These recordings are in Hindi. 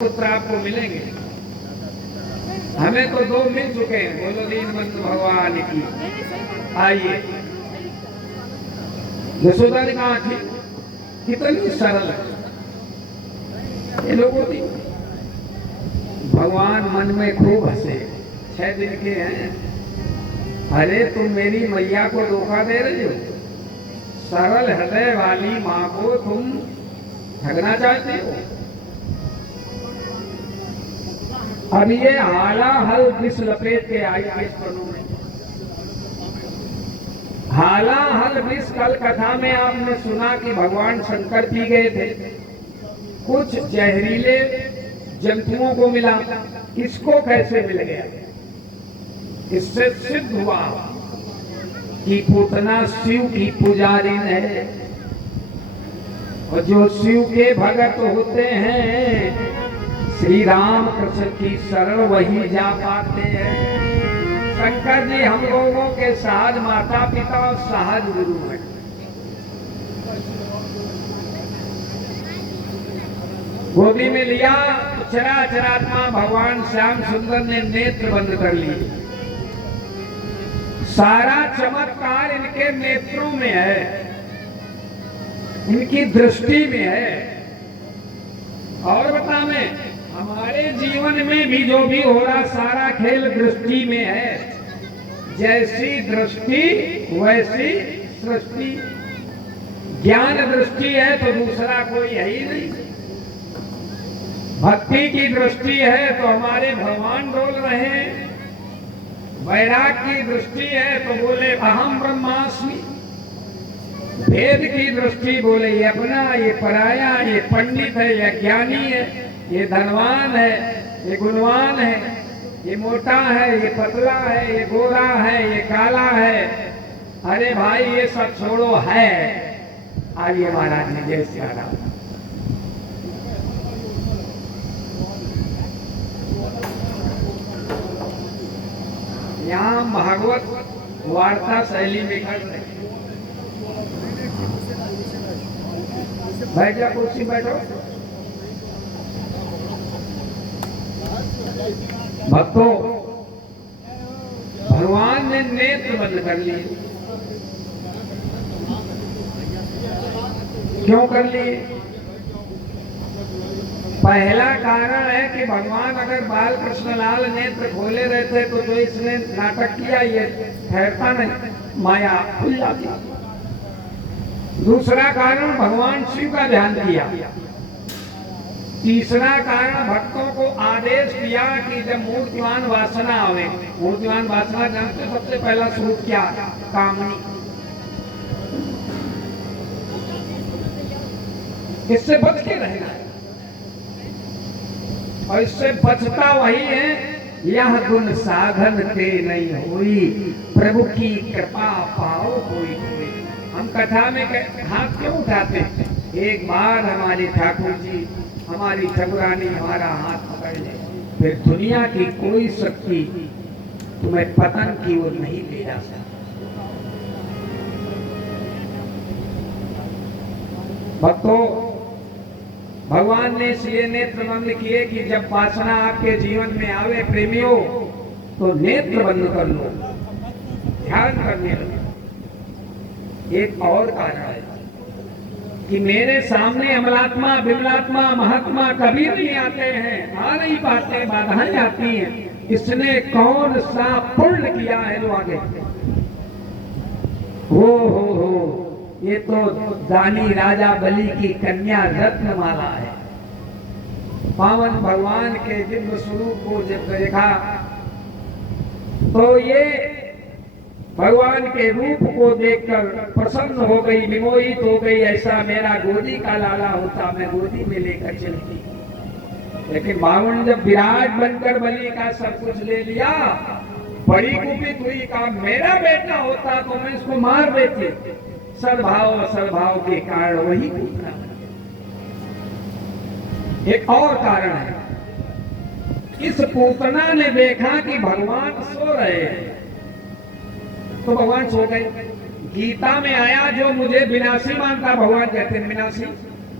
पुत्र आपको मिलेंगे। हमें तो 2 मिल चुके हैं। बोलो दीनबंध भगवान की। आइए, यशोदा ने कहा थी कितनी सरल है ये लोगों की। भगवान मन में खूब हंसे। 6 दिन के हैं। अरे तुम मेरी मैया को धोखा दे रही हो। सरल हृदय वाली माँ को तुम ठगना चाहते हो। अब ये हाला हल विष लपेट के आई इस पनों में। हाला हल विष कल कथा में आपने सुना कि भगवान शंकर पी गए थे। कुछ जहरीले जंतुओं को मिला। इसको कैसे मिल गया? इससे सिद्ध हुआ कि पूतना शिव की पुजारी है और जो शिव के भगत होते हैं श्री राम कृष्ण की शरण वही जा पाते हैं। शंकर जी हम लोगों के सहज माता पिता और सहज गुरु हैं। गोदी में लिया तो चराचरात्मा भगवान श्याम सुंदर ने नेत्र बंद कर लिए। सारा चमत्कार इनके नेत्रों में है, इनकी दृष्टि में है। और बता मैं हमारे जीवन में भी जो भी हो रहा सारा खेल दृष्टि में है। जैसी दृष्टि वैसी सृष्टि। ज्ञान दृष्टि है तो दूसरा कोई है ही नहीं। भक्ति की दृष्टि है तो हमारे भगवान डोल रहे हैं। वैराग की दृष्टि है तो बोले अहम ब्रह्मास्मि। भेद की दृष्टि बोले ये अपना, ये पराया, ये पंडित है, ये ज्ञानी है, ये धनवान है, ये गुणवान है, ये मोटा है, ये पतला है, ये गोरा है, ये काला है। अरे भाई ये सब छोड़ो है। आइए महाराज जी जय श्री राम। यहाँ भागवत वार्ता शैली में कर रहे। बैठ जा, कुर्सी बैठो। भक्तों, भगवान ने नेत्र बंद कर लिए। क्यों कर लिए? पहला कारण है कि भगवान अगर बाल कृष्णलाल नेत्र खोले रहते तो जो इसने नाटक किया ये ठहरता नहीं, माया खुल जाती। दूसरा कारण भगवान शिव का ध्यान किया। तीसरा कारण भक्तों को आदेश दिया कि जब मूर्तिवान वासना आवे। मूर्तिवान वासना जानते सबसे पहला स्रोत क्या? कामनी। इससे बच के रहना है और इससे बचता वही है यह गुण साधन के नहीं हुई प्रभु की कृपा पाओ कोई कोई। हम कथा में हाथ क्यों उठाते? एक बार हमारे ठाकुर जी हमारी ठाकुरानी हमारा हाथ पकड़ ले, फिर दुनिया की कोई शक्ति तुम्हें पतन की ओर नहीं ले जा सकती। भक्तों, भगवान ने इसलिए नेत्र बंद किए कि जब वासना आपके जीवन में आवे प्रेमियों तो नेत्र बंद कर लो, ध्यान करने लगो। एक और कारण है कि मेरे सामने अमलात्मा विमलात्मा महात्मा कभी नहीं आते हैं, आ नहीं पाते, बाधाएं आती हैं। इसने कौन सा पुण्य किया है जो आगे? हो ये तो दानी राजा बलि की कन्या रत्नमाला है। पावन भगवान के दिव्य स्वरूप को जब देखा तो ये भगवान के रूप को देखकर प्रसन्न हो गई, विमोहित हो गई। ऐसा मेरा गोदी का लाला होता मैं गोदी में लेकर चलती। लेकिन बावन जब विराट बनकर बलि का सब कुछ ले लिया, बड़ी कुपित हुई। का मेरा बेटा होता तो मैं इसको मार देती। सद्भाव के कारण वही पूतना। एक और कारण है, इस पूतना ने देखा कि भगवान सो रहे हैं तो भगवान सो गए। गीता में आया जो मुझे विनाशी मानता, भगवान कहते हैं विनाशी।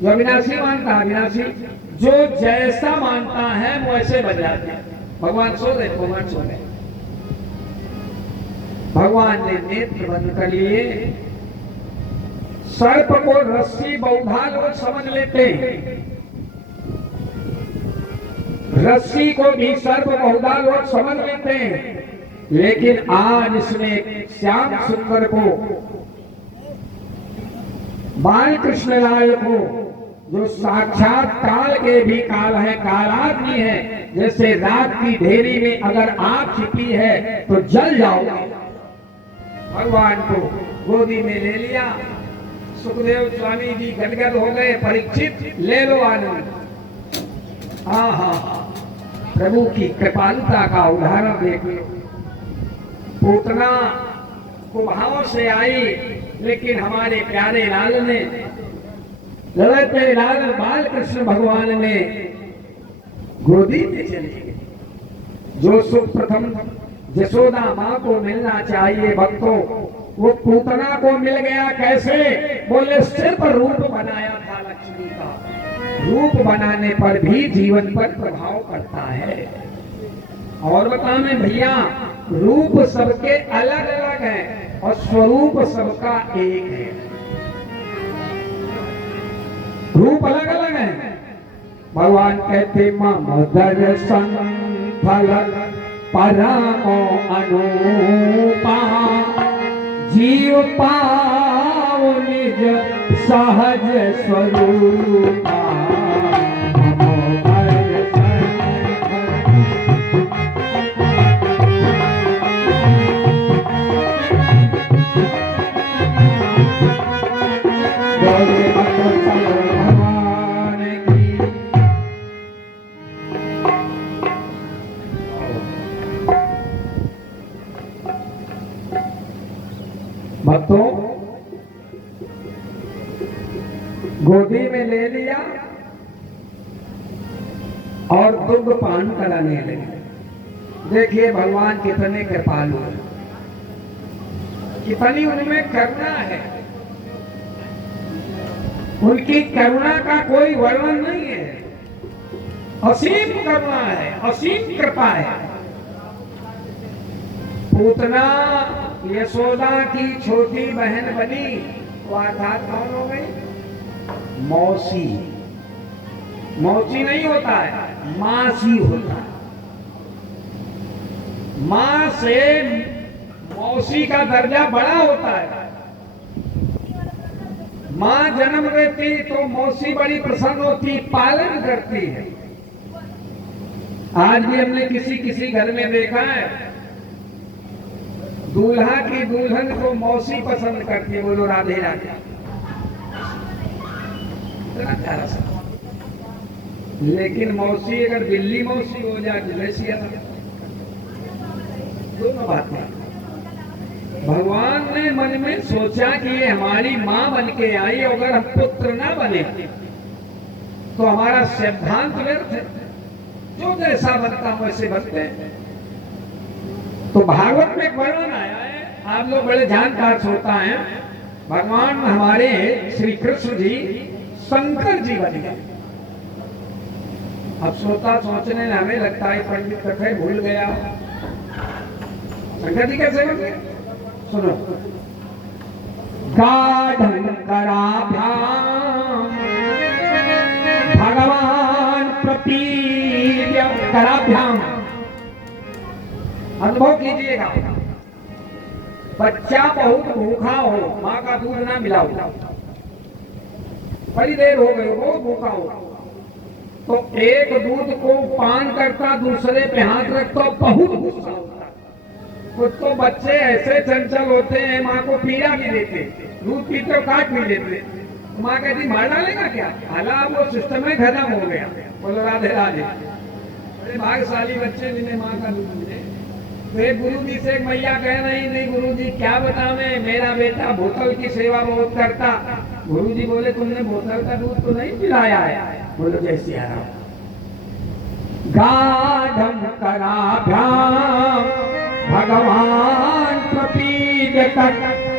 जो विनाशी मानता विनाशी, जो जैसा मानता है वो ऐसे बन जाते हैं। भगवान सो रहे, भगवान सो रहे, भगवान ने नेत्र बंद कर लिए। सर्प को रस्सी बहुधा लोग समझ लेते हैं, रस्सी को भी सर्प बहुधा लोग समझ लेते हैं, लेकिन आज इसमें श्याम सुंदर को, बाल कृष्ण लाल को, जो साक्षात काल के भी काल है, कालाग्नि है, जैसे रात की ढेरी में अगर आग छिपी है तो जल जाओगे, भगवान को गोदी में ले लिया। सुखदेव स्वामी जी गदगद हो गए, परीक्षित ले लो आनंद। हाँ हाँ, प्रभु की कृपालुता का उदाहरण देख लो। पूतना को भाव से आई, लेकिन हमारे प्यारे लाल ने, ललित लाल बाल कृष्ण भगवान ने गोदी में चले गए। जो सुख प्रथम यशोदा माँ को मिलना चाहिए भक्तों, वो पूतना को मिल गया। कैसे? बोले सिर्फ रूप बनाया था लक्ष्मी का, रूप बनाने पर भी जीवन पर प्रभाव पड़ता है। और बताएं भैया, रूप सबके अलग अलग है और स्वरूप सबका एक है। रूप अलग अलग है। भगवान कहते मम दर्शन फल परमो अनुपा, जीव पाओ निज सहज स्वरूपा। भक्तों, गोदी में ले लिया और दुग्ध पान कराने लगे। देखिए भगवान कितने कृपालु हैं, कितनी उनमें करुणा है। उनकी करुणा का कोई वर्णन नहीं है। असीम करुणा है, असीम कृपा है। पूतना यशोदा की छोटी बहन बनी, वो अर्थात कौन हो गई? मौसी। मौसी नहीं होता है, मासी होता है। मां से मौसी का दर्जा बड़ा होता है। मां जन्म देती तो मौसी बड़ी प्रसन्न होती, पालन करती है। आज भी हमने किसी किसी घर में देखा है, दूल्हा की दुल्हन को मौसी पसंद करती है। बोलो राधे राधे। लेकिन मौसी अगर दिल्ली मौसी हो जाए, मलेशिया, दोनों बातें। भगवान ने मन में सोचा कि ये हमारी माँ बन के आई, अगर हम पुत्र ना बने तो हमारा सिद्धांत व्यर्थ है। जो जैसा बनता वैसे बनते हैं। तो भागवत में एक वर्णन आया है, आप लोग बड़े जानकार श्रोता हैं। भगवान हमारे श्री कृष्ण जी शंकर जी बन गए। अब श्रोता सोचने में हमें लगता है पंडित कथे भूल गया, शंकर जी कैसे बन गए? सुनो, गाढ़ं कराभ्याम भगवान प्रपीड्य, कराभ्याम अनुभव कीजिएगा। बच्चा बहुत भूखा हो, माँ का दूध ना मिला हो, बड़ी देर हो गई, बहुत भूखा हो, तो एक दूध को पान करता, दूसरे पे हाथ रखता, बहुत गुस्सा होता। कुछ तो बच्चे ऐसे चंचल होते हैं, माँ को पीड़ा भी देते, दूध पीते काट भी देते। माँ कहती मार डालेगा क्या? हालांकि वो सिस्टम में खत्म हो गया। बोलो राधे राधे। बड़े भाग्यशाली बच्चे जिन्हें माँ का दूध मिले। वे गुरु जी से मैया कह रही, नहीं गुरु जी क्या बतावे, मेरा बेटा बोतल की सेवा बहुत करता। गुरु जी बोले तुमने बोतल का दूध तो नहीं पिलाया है। बोलो जय सिया राम। गाढ़ं कराभ्याम भगवान प्रपीडत,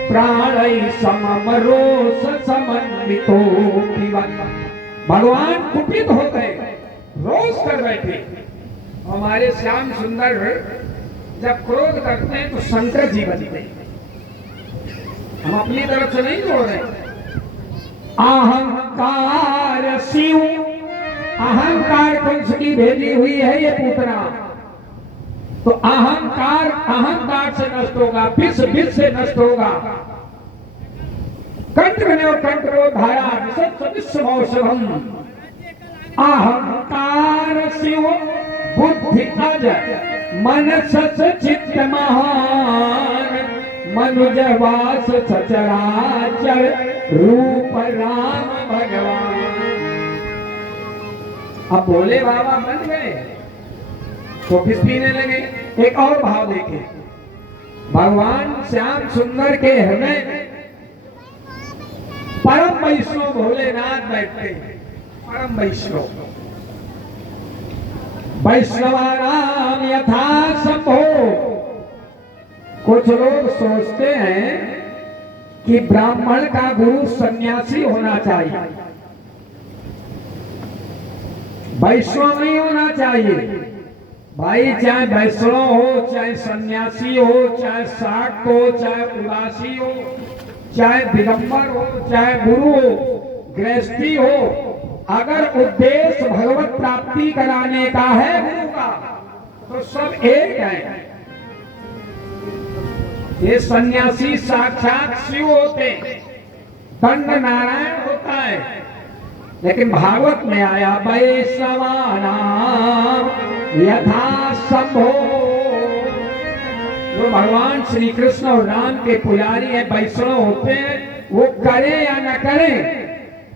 प्राणै सममरोष समन्वितो। भगवान कुपित हो गए, रोज कर बैठे। हमारे श्याम सुंदर जब क्रोध करते हैं तो शंकर जी बनते हैं। हम अपनी तरफ से नहीं जोड़ रहे। अहंकार शिव, अहंकार कंस की भेजी हुई है ये पूतना। तो अहंकार अहंकार से नष्ट होगा, विष विष से नष्ट होगा। कंठो कंठो धारा विश्वम। अहंकार शिव बुद्धि अज मन सच चित्त महान। मनुज वास सचराचर रूप राम भगवान। अब बोले बाबा बन गए तो फिर पीने लगे। एक और भाव देखे, भगवान श्याम सुंदर के हृदय में परम वैष्णव भोलेनाथ बैठते हैं। परम वैष्णव, वैष्णवानाम यथा संभो। कुछ लोग सोचते हैं कि ब्राह्मण का गुरु सन्यासी होना चाहिए, वैष्णव नहीं होना चाहिए। भाई चाहे वैष्णव हो, चाहे सन्यासी हो, चाहे शाक्त हो, चाहे उदासी हो, चाहे दिगंबर हो, चाहे गुरु हो, गृहस्थी हो, अगर उद्देश्य भगवत प्राप्ति कराने का है गुरु का, तो सब एक है। ये सन्यासी साक्षात शिव होते, दंड नारायण होता है। लेकिन भागवत में आया वैष्णवानाम यथा संभो। जो भगवान श्री कृष्ण और राम के पुजारी है, वैष्णव होते हैं, वो करे या न करे,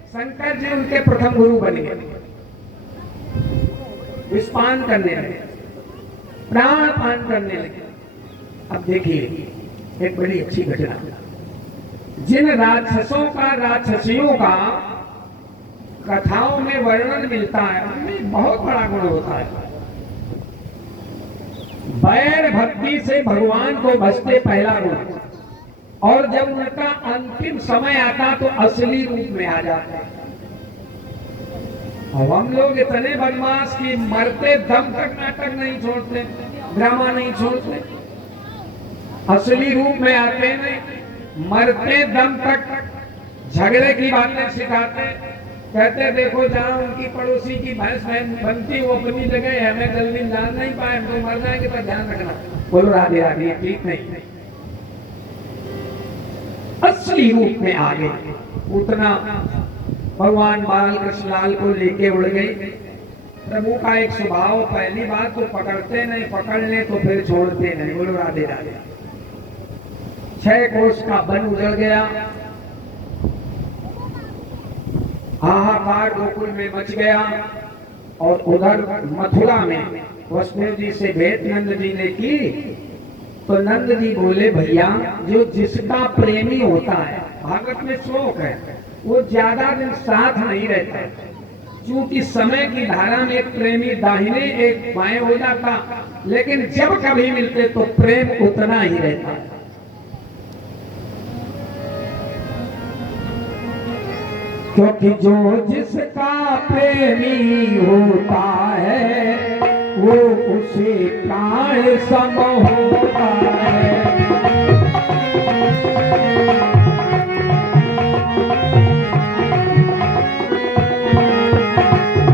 शंकर जी उनके प्रथम गुरु बन गए। विषपान करने लगे, प्राण पान करने लगे। अब देखिए एक बड़ी अच्छी घटना, जिन राक्षसों का, राक्षसियों का कथाओं में वर्णन मिलता है, उनमें बहुत बड़ा गुण होता है। बैर भक्ति से भगवान को भजते, पहला गुण। और जब उनका अंतिम समय आता तो असली रूप में आ जाते। अब हम लोग इतने बदमाश कि मरते दम तक नाटक नहीं छोड़ते, ड्रामा नहीं छोड़ते, असली रूप में आते नहीं। मरते दम तक झगड़े की बातें सिखाते, कहते देखो जहाँ उनकी पड़ोसी की भैंस बनती वो अपनी जगह है, हमें जल्दी जान नहीं पाए, हम तो मर जाएंगे, पर ध्यान रखना। बोलो राधे राधे, ठीक नहीं। असली रूप में आ गए। उतना भगवान बाल कृष्ण लाल को लेके उड़ गई। प्रभु का एक स्वभाव, पहली बात तो पकड़ते नहीं, पकड़ ले तो फिर छोड़ते नहीं। बोलो राधे राधे। 6 कोष का वन उजड़ गया, हाहाकार गोकुल में मच गया। और उधर मथुरा में वसुदेव जी से भेंट नंद जी ने की तो नंद जी बोले भैया, जो जिसका प्रेमी होता है, भागवत में श्लोक है, वो ज्यादा दिन साथ नहीं रहता। क्योंकि समय की धारा में एक प्रेमी दाहिने एक बाएं हो जाता, लेकिन जब कभी मिलते तो प्रेम उतना ही रहता। क्योंकि जो जिसका प्रेमी होता है वो उसे प्राण सम होता है।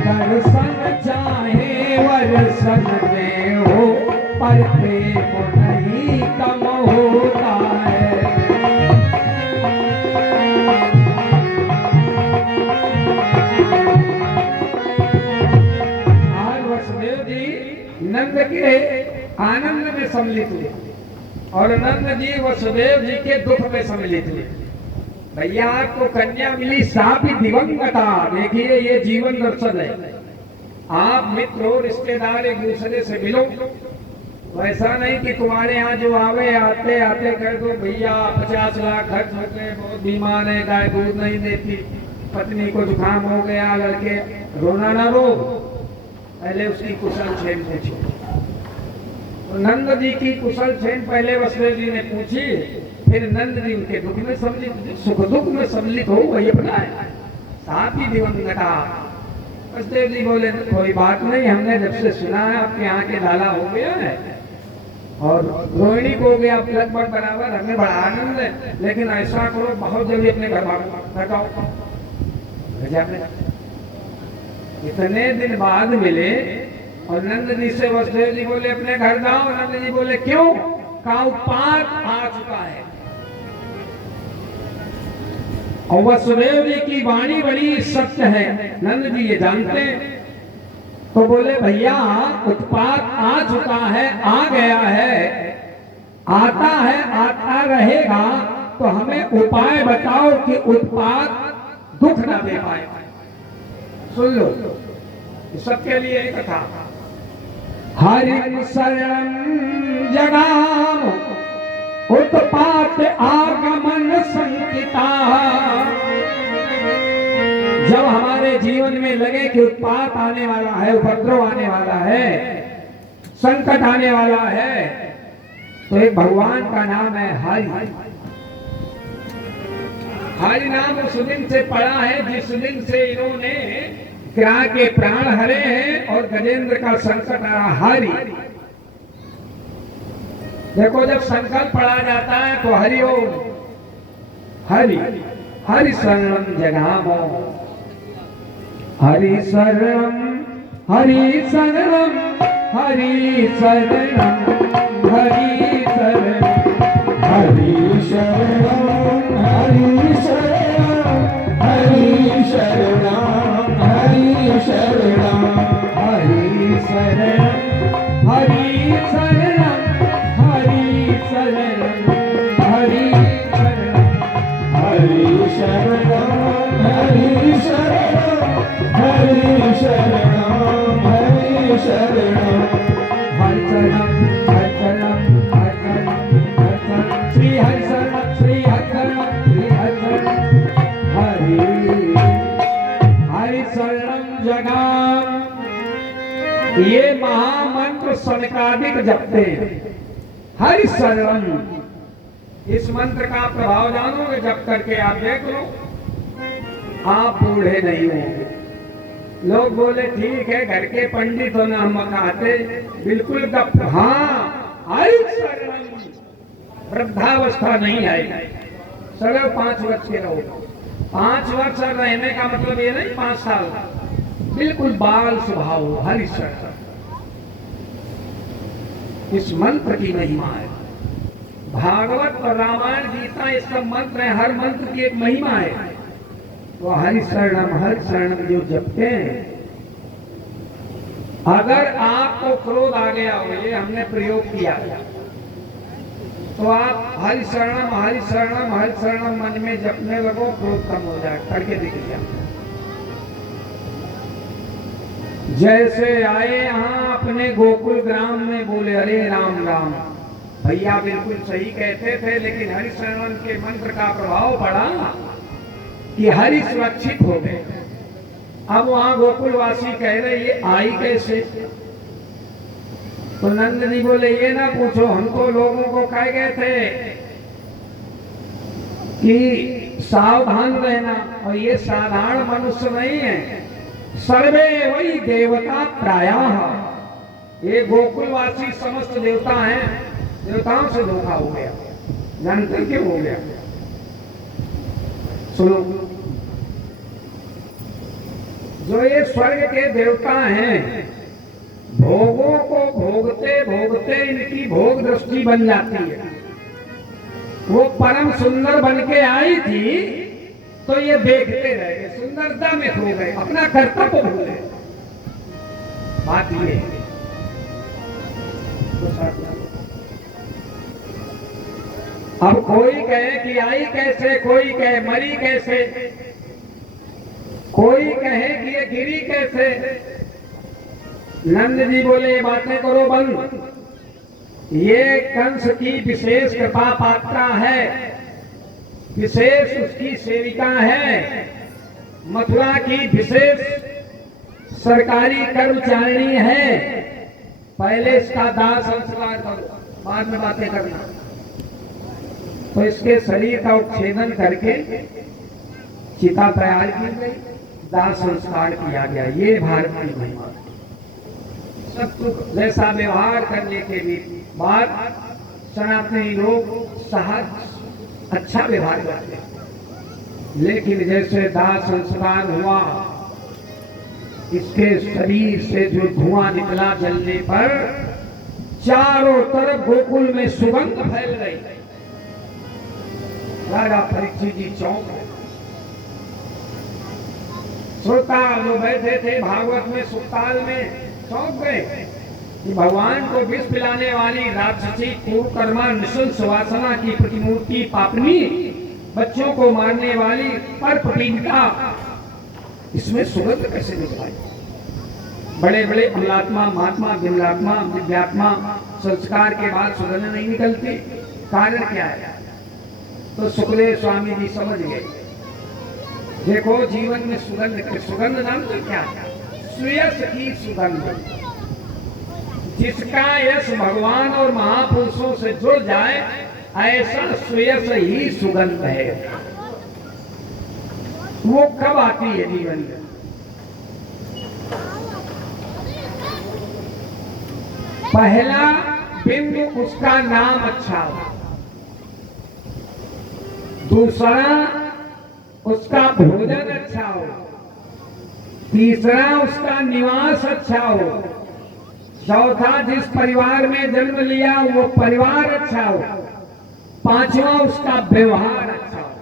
दर्शन चाहे वर्षन में हो, पर प्रेम नहीं कम होता है। नंद के आनंद में सम्मिलित हुए और नंद जी वसुदेव जी के दुख में सम्मिलित हुए। भैया आपको कन्या मिली, सापी दिवंगता। देखिए ये जीवन दर्शन है। आप मित्र हो, रिश्तेदार, एक दूसरे से मिलो। वैसा नहीं कि तुम्हारे यहाँ जो आवे आते आते कह दो भैया 50 लाख खर्च हो गए, बहुत बीमार है, गाय दूध नहीं देती, पत्नी को जुकाम हो गया, लड़के। रोना ना रो, पहले उसकी कुशल छेन पूछी। तो नंद जी की कुशल छेन पहले वसुदेव जी ने पूछी, फिर नंद जी उनके दुख में सम्मिलित, सुख दुख में सम्मिलित हो, वही अपना है। साथ ही दिवंगता वसुदेव जी बोले कोई बात नहीं, हमने जब से सुना है आपके यहाँ के लाला हो गया है और रोहिणी को हो गया लगभग बराबर, हमें बड़ा आनंद है, लेकिन ऐसा करो बहुत जल्दी अपने घर बताओ। इतने दिन बाद मिले और नंद जी से वसुदेव जी बोले अपने घर जाओ। नंद जी बोले क्यों? का उत्पात आ चुका है। और वसुदेव जी की वाणी बड़ी सत्य है, नंद जी ये जानते हैं। तो बोले भैया उत्पात आ चुका है, आ गया है, आता है, आता रहेगा, तो हमें उपाय बताओ कि उत्पात दुख ना दे पाए। सुन लो सबके लिए एक कथा। हरि शरणं जगाम उत्पात आगमन संकिता। जब हमारे जीवन में लगे कि उत्पात आने वाला है, उपद्रव आने वाला है, संकट आने वाला है, तो एक भगवान का नाम है हरि। हरि नाम उस दिन से पड़ा है जिस दिन से इन्होंने ग्राह के प्राण हरे हैं और गजेंद्र का संकट आ रहा। हरि देखो जब संकल्प पड़ा जाता है तो हरि ओम, हरि हरि शरणं जगामो, हरि शरणं, हरि शरणं, हरि शरणं, हरि शरणं, हरि शरणं, हरि शरणं, हरि शरणं, हरि शरणं, हरि शरणं, हरि शरणं, हरि शरणं, हरि शरणं, हरि शरणं, हरि शरणं, हरि शरणं, हरि शरणं, हरि शरणं, हरि शरणं, हरि शरणं, श्री हरि शरणं, श्री हरि शरणं, श्री हरि शरणं, हरि शरणं जगाम। ये महामंत्र सनकादिक जपते हैं। हरि शरणं, इस मंत्र का प्रभाव जानोगे जब करके आप देख लो, आप बूढ़े नहीं होंगे। लोग बोले ठीक है घर के पंडित होना हम बताते, बिल्कुल गप। हाँ हरि शरणं, वृद्धावस्था नहीं आएगी। चलो 5 वर्ष के रहो, 5 वर्ष रहने का मतलब ये नहीं 5 साल, बिल्कुल बाल स्वभाव। हरि शरणं, इस मंत्र की महिमा है। भागवत और रामायण गीता ये सब मंत्र है, हर मंत्र की एक महिमा है। तो हरि शरणं जो जपते हैं, अगर आपको क्रोध आ गया हो, ये हमने प्रयोग किया, तो आप हरि शरणं हरि शरणं हरि शरणं मन में जपने लगो, क्रोध कम हो जाए। करके देखिए। जैसे आए यहाँ अपने गोकुल ग्राम में बोले अरे राम राम, भैया बिल्कुल सही कहते थे, लेकिन हरि शरणं के मंत्र का प्रभाव पड़ा कि हरि सुरक्षित हो गए। अब वहां गोकुलवासी कह रहे ये आई कैसे? तो नंद जी बोले ये ना पूछो, हम तो लोगों को कह गए थे कि सावधान रहना, और ये साधारण मनुष्य नहीं है, सर्वे वही देवता प्रायः। ये गोकुलवासी समस्त देवता हैं, देवताओं से धोखा हो गया। जानते क्यों हो गया? सुनो, जो ये स्वर्ग के देवता हैं, भोगों को भोगते भोगते इनकी भोग दृष्टि बन जाती है। वो परम सुंदर बन के आई थी तो ये देखते रह गए, सुंदरता में खो गए, अपना कर्तव्य भूले। बात ये है। अब कोई कहे कि आई कैसे, कोई कहे मरी कैसे, कोई कहे कि ये गिरी कैसे। नंद जी बोले ये बातें करो बंद, ये कंस की विशेष कृपा पात्रा है, विशेष उसकी सेविका है, मथुरा की विशेष सरकारी कर्मचारिणी है। पहले इसका दाह संस्कार करो, बाद में बातें करना। तो इसके शरीर का उपछेदन करके चिता तैयार की गई, दाह संस्कार किया गया। ये भारत की महिमा है। सब जैसा व्यवहार करने के बाद सनातनी लोग सहज अच्छा व्यवहार करते हैं, लेकिन जैसे दाह संस्कार हुआ, इसके शरीर से जो धुआं निकला जलने पर चारों तरफ गोकुल में सुगंध फैल गई। राजा परीक्षित जी चौंक गए। श्रोता जो बैठे थे भागवत में सुक्ताल में चौंक गए कि भगवान को विष पिलाने वाली राक्षसी कुकर्मा निशंस वासना की प्रतिमूर्ति पापनी, बच्चों को मारने वाली परपीड़िता, इसमें सुगंध कैसे निकलाई? बड़े बड़े अमलात्मा, महात्मा, विमलात्मा, दिव्यात्मा संस्कार के बाद सुगंध नहीं निकलती, कारण क्या है? तो सुखदेव स्वामी जी समझ गए। देखो जीवन में सुगंध नाम तो क्या है? सुयश की सुगंध। जिसका यश भगवान और महापुरुषों से जुड़ जाए, ऐसा सुयश ही सुगंध है। वो कब आती है जीवन में? पहला बिंदु उसका नाम अच्छा हो, दूसरा उसका भोजन अच्छा हो, तीसरा उसका निवास अच्छा हो, चौथा जिस परिवार में जन्म लिया वो परिवार अच्छा हो, पांचवा उसका व्यवहार अच्छा हो।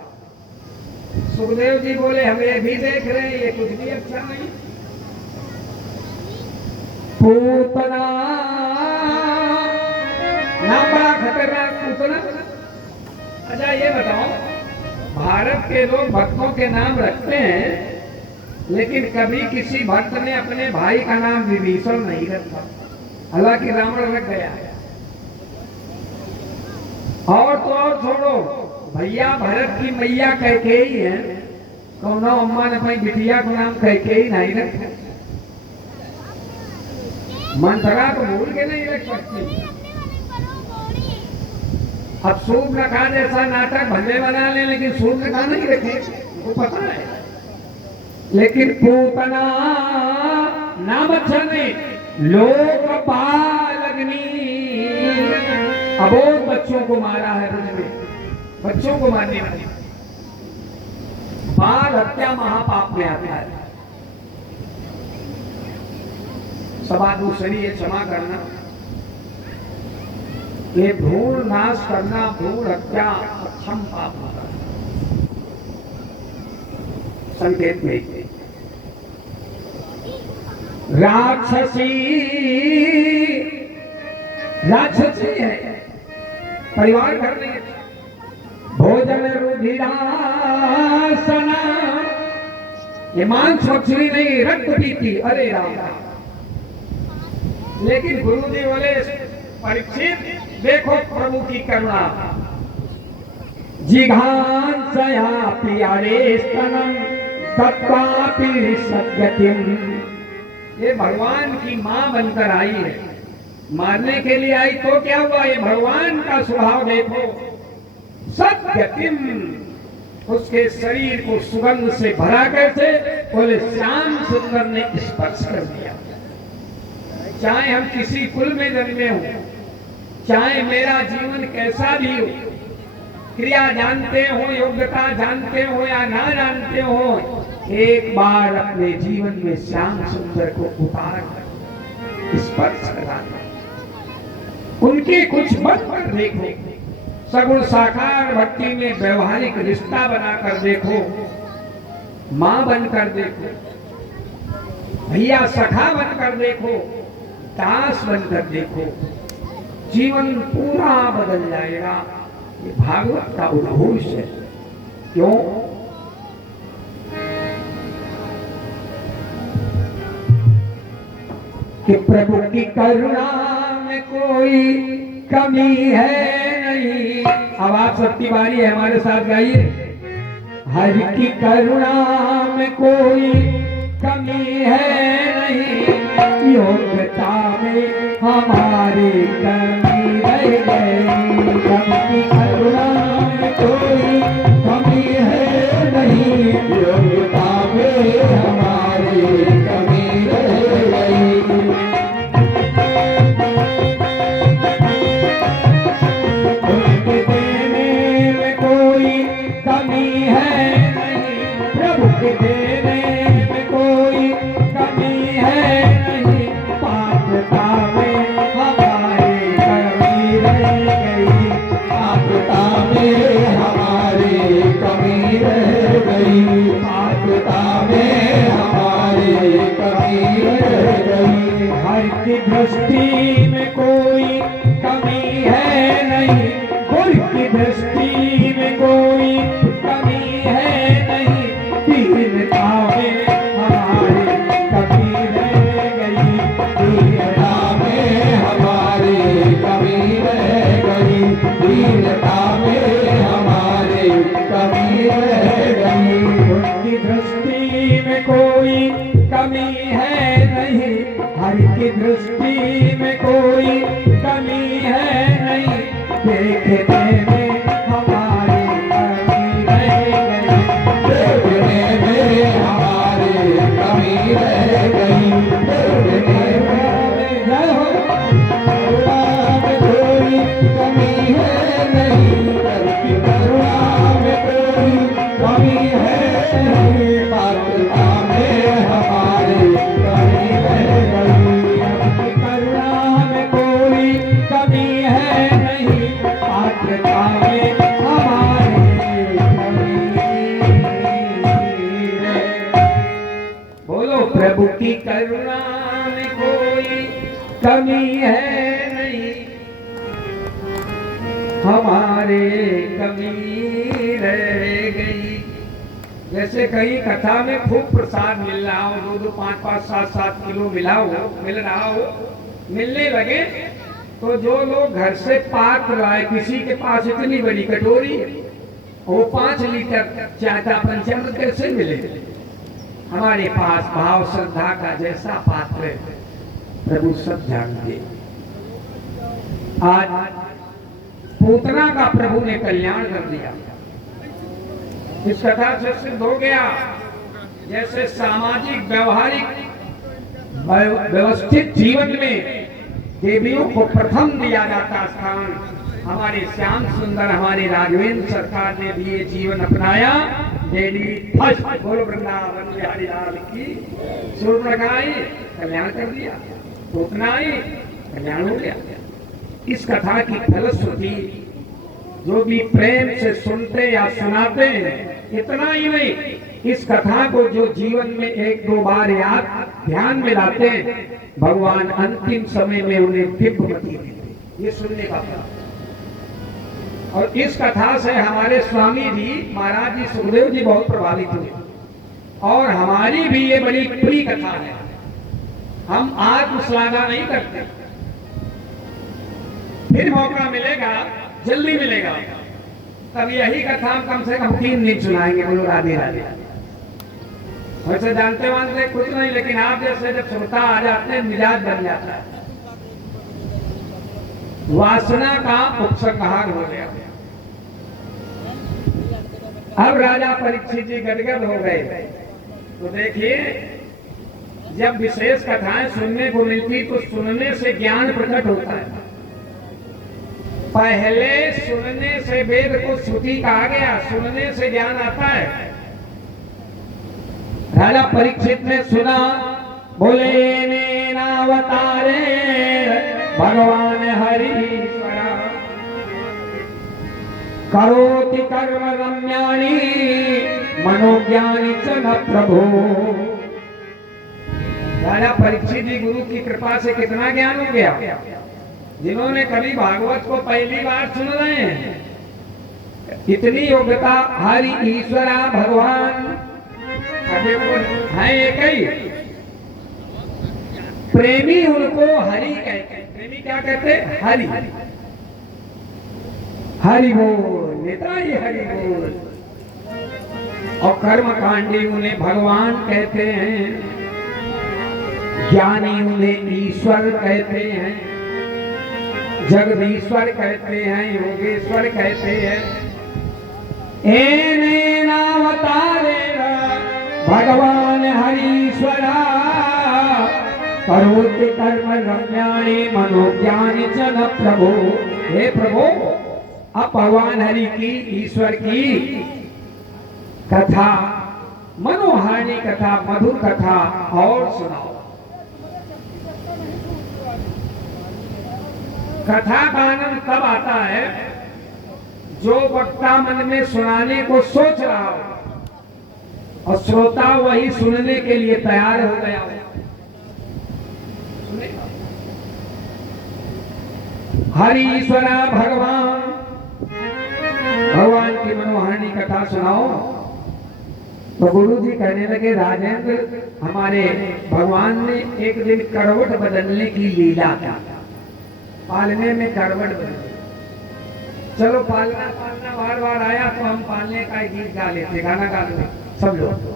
सुखदेव जी बोले हम ये भी देख रहे हैं, ये कुछ भी अच्छा नहीं। पूतना नाम बड़ा खतरनाक पूतना। अच्छा ये बताओ, भारत के लोग भक्तों के नाम रखते हैं, लेकिन कभी किसी भक्त ने अपने भाई का नाम विभीषण नहीं रखा, हालांकि रावण रख गया। और तो और छोड़ो, भैया भरत की मैया कैकेयी है, कौनो अम्मा ने अपनी बिटिया का नाम कैकेयी नहीं रखा। मंथरा तो भूल के नहीं रख सकती। अब सूर्पनखा जैसा नाटक भले बना ले, लेकिन सूर्पनखा नहीं रखे, वो पता है। लेकिन पूतना नाम अच्छा नहीं, लोकपाल अग्नि, अबोध बच्चों को मारा है ब्रज में, बच्चों को मारने वाली बाल हत्या महापाप में आता है। सभा दूसरी है क्षमा करना, ये भ्रूण नाश करना, भ्रूण हत्या अक्षम पाप होता है। संकेत में राक्षसी है, परिवार घर नहीं, भोजन रुधिरासना, ये मांस मछली नहीं, रक्त पीती। अरे राम। लेकिन गुरु जी बोले परीक्षित देखो प्रभु की करुणा, जिघांसया प्यारे स्तनम तत्वापि सत्यतिम। ये भगवान की मां बनकर आई है, मारने के लिए आई तो क्या हुआ? ये भगवान का स्वभाव देखो, सत्यतिम, उसके शरीर को सुगंध से भरा करके बोले श्याम सुंदर ने स्पर्श कर दिया। चाहे हम किसी कुल में जन्मे हो, चाहे मेरा जीवन कैसा भी हो, क्रिया जानते हो, योग्यता जानते हो या ना जानते हो, एक बार अपने जीवन में श्याम सुंदर को उतार कर स्पर्श कराना, उनके कुछ बनकर देखो, सगुण साकार भक्ति में व्यवहारिक रिश्ता बनाकर देखो, मां बनकर देखो, भैया सखा बनकर देखो, दास बनकर देखो, जीवन पूरा बदल जाएगा। ये भागवत का उद्घोष है। क्यों? कि प्रभु की करुणा में कोई कमी है नहीं। अब आप सबकी बारी है, हमारे साथ गाइए। हरि की करुणा में कोई कमी है नहीं, योग्यता में हमारी कमी रह गई। प्रभु की करुणा में कोई कमी है नहीं, योग्यता में हमारी दृष्टि में कोई कमी है नहीं, गुरु की दृष्टि में कोई कमी है नहीं, दीनता में हमारी कमी रह गई, दीनता में हमारी कमी रह गई, दीनता में हमारी कमी रह गई। उनकी दृष्टि में कोई कमी है नहीं, हरि की दृष्टि में कोई कमी है नहीं, देखने में हमारी कमी रह गई, देखने में हमारी कमी रह गई, देखने में जय हो करुणा में कोई कमी है नहीं, करती करुणा में कोई कमी है नहीं, पात्रता में हमारी कमी रह गई, अपनी करुणा में कोई कमी है नहीं, पात्रता में हमारी कमी है। बोलो प्रभु की करुणा में कोई कमी है नहीं, हमारे कमी रह गई। जैसे कहीं कथा में खूब प्रसाद मिल रहा हो, 2-2, 5-5, 7-7 किलो मिल रहा हो, मिलने लगे तो जो लोग घर से पात्र लाए, किसी के पास इतनी बड़ी कटोरी वो 5 लीटर चाहता पंचामृत कैसे मिले? हमारे पास भाव श्रद्धा का जैसा पात्र है प्रभु सब जानते। आज पूतना का प्रभु ने कल्याण कर दिया। इस कथा से सिद्ध हो गया जैसे सामाजिक व्यवहारिक व्यवस्थित जीवन में देवियों को प्रथम दिया जाता स्थान, हमारे श्याम सुंदर हमारे राघवेंद्र सरकार ने भी ये जीवन अपनाया। डेली फर्स्ट बोलो वृंदावन बिहारी लाल की। सूर्य आई कल्याण कर दिया, पूतना आई कल्याण हो गया। इस कथा की फलश्रुति जो भी प्रेम से सुनते या सुनाते हैं, इतना ही नहीं, इस कथा को जो जीवन में 1-2 बार याद ध्यान में लाते हैं, भगवान अंतिम समय में उन्हें दिव्य गति देते। ये सुनने का फल। और इस कथा से हमारे स्वामी जी महाराज जी सुखदेव जी बहुत प्रभावित हुए, और हमारी भी ये बड़ी प्रिय कथा है। हम आत्मश्लाघा नहीं करते, फिर मौका मिलेगा, जल्दी मिलेगा, तब यही कथा हम कम से कम 3 दिन सुनाएंगे। बोलो राधे राधे। वैसे जानते मानते कुछ नहीं, लेकिन आप जैसे जब श्रोता आ जाते हैं मिजाज बन जाता है, वासना का उपसंहार हो गया। अब राजा परीक्षित जी गदगद हो गए। तो देखिए, जब विशेष कथाएं सुनने को मिलती तो सुनने से ज्ञान प्रकट होता है। पहले सुनने से वेद को श्रुति कहा गया, सुनने से ज्ञान आता है। राजा परीक्षित ने सुना, बोले नैनावतारे भगवान हरीश्वरा करोति कर्म रम्याणि मनोज्ञानी च न प्रभो। राजा परीक्षित जी गुरु की कृपा से कितना ज्ञान हो गया। जिन्होंने कभी भागवत को पहली बार सुन रहे हैं, इतनी योग्यता हरि ईश्वरा भगवान है एक ही। प्रेमी उनको हरि कहते हैं। प्रेमी क्या कहते हैं? हरि। हरि बोल, निताई हरि बोल। और कर्मकांडी उन्हें भगवान कहते हैं, ज्ञानी उन्हें ईश्वर कहते हैं, जगदीश्वर कहते हैं, योगेश्वर कहते हैं। एनेनावतारे भगवान हरीश्वरा करोति कर्म रम्याणि मनोज्ञानि च न प्रभो। हे प्रभु, अब भगवान हरि की, ईश्वर की कथा, मनोहारी कथा, मधुर कथा और सुनाओ। कथा का आनंद तब आता है जो वक्ता मन में सुनाने को सोच रहा हो और श्रोता वही सुनने के लिए तैयार हो गया हो। हरीश्वरा भगवान, भगवान की मनोहारी कथा सुनाओ। तो गुरु जी कहने लगे, राजेंद्र, हमारे भगवान ने एक दिन करवट बदलने की लीला की, पालने में करवट बदली। चलो पालना पालना बार बार आया तो हम पालने का एक गीत गा लेते, गाना गा लो सब लोग।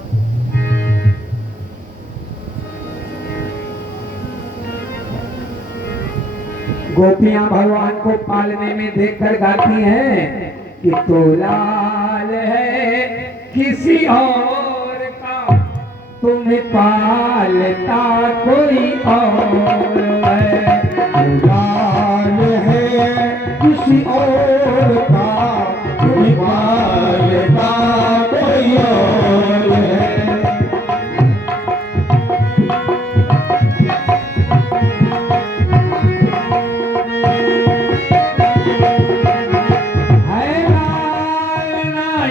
गोपियां भगवान को पालने में देखकर गाती हैं कि तो लाल है किसी और का, तुम्हें पालता कोई और है। तो लाल है किसी और का, तुम्हें पालता कोई और है।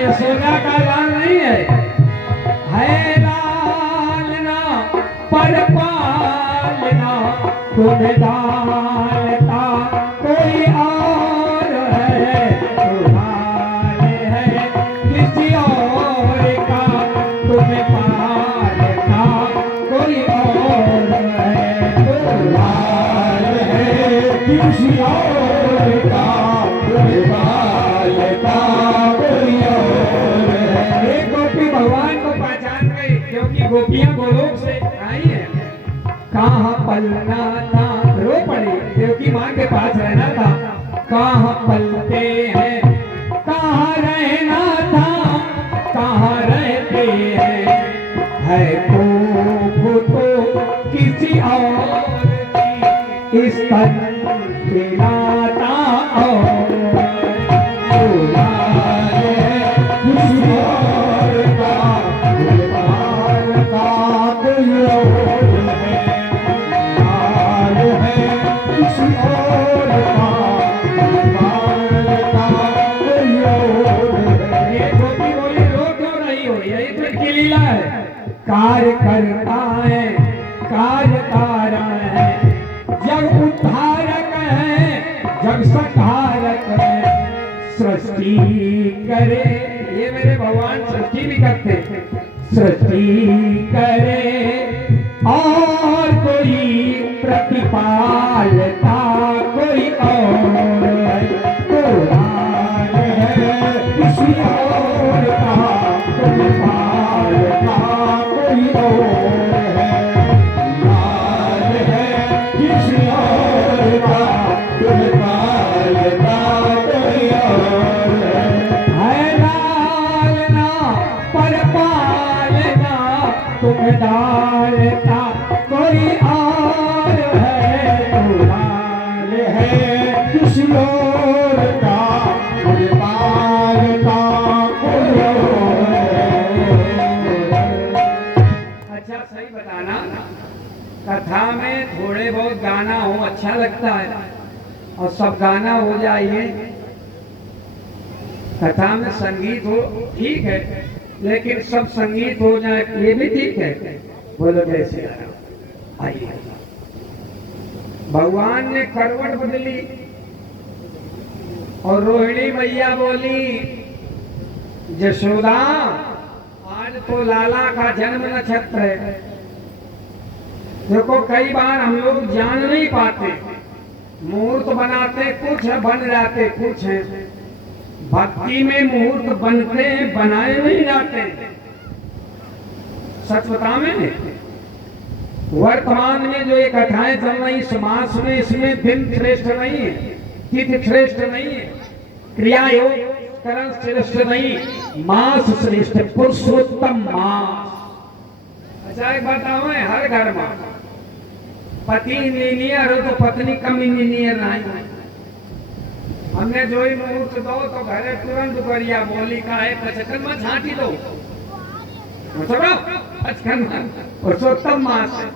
यशोदा का लाल नहीं है लालना पर पालना, तुम्हें डालता कोई और है। तो लाल है किसी और का, तुम्हें पालता कोई और है। तो लाल है किसी और का, तुम्हें पालता कोई और है। एक गोपी भगवान को पहचान गई, क्योंकि गोपियां गोलोक से आई है। कहाँ पलना था, रो पड़ी, देवकी माँ के पास रहना था। कहाँ पलते हैं, कहाँ रहना था, कहाँ रहते हैं। है तो किसी और की, इस तन पिलाता और किसी और का, पालता कोई और है। लाल है किसी और का, पालता कोई और है। ये गोपी बोली, रो क्यों नहीं हो, यही तो की लीला है। कार्य करता है, कार्य तारा है, जग उद्धारक है, जग संहारक है। सृष्टि करे, ये मेरे भगवान सृष्टि भी करते, सृष्टि करे और कोई प्रतिपालता कोई और है। तो लाल है किसी और का, प्रतिपालता कोई और है। लाल है किसी और का, प्रतिपालता कोई और है। लालना पर पालना, तुम्हें डालता कोई और है। तो लाल है किसी और का, तुम्हें पालता कोई और है। अच्छा सही बताना, कथा में थोड़े बहुत गाना हो अच्छा लगता है, और सब गाना हो जाइए। कथा में संगीत हो ठीक है, लेकिन सब संगीत हो जाए ये भी ठीक है। बोलो कैसे आइए। भगवान ने करवट बदली और रोहिणी मैया बोली, यशोदा आज तो लाला का जन्म नक्षत्र है। देखो कई बार हम लोग जान नहीं पाते, मुहूर्त बनाते कुछ है, बन जाते कुछ है। भक्ति में मुहूर्त बनते हैं, बनाए नहीं जाते। सच बतावे, वर्तमान में जो ये कथाएं चल रही समाज में, इसमें दिन श्रेष्ठ नहीं है, तिथि श्रेष्ठ नहीं है, क्रिया योग करण श्रेष्ठ नहीं, मास श्रेष्ठ, पुरुषोत्तम मास। अच्छा एक बताओ, हर घर में पति इंजीनियर हो तो पत्नी कम इंजीनियर नहीं। हमने जो ही मुहूर्त दो तो घरे तुरंत दुपहरिया बोली का है, पचकन में झांटी दो, पचकन पुरुषोत्तम मास है।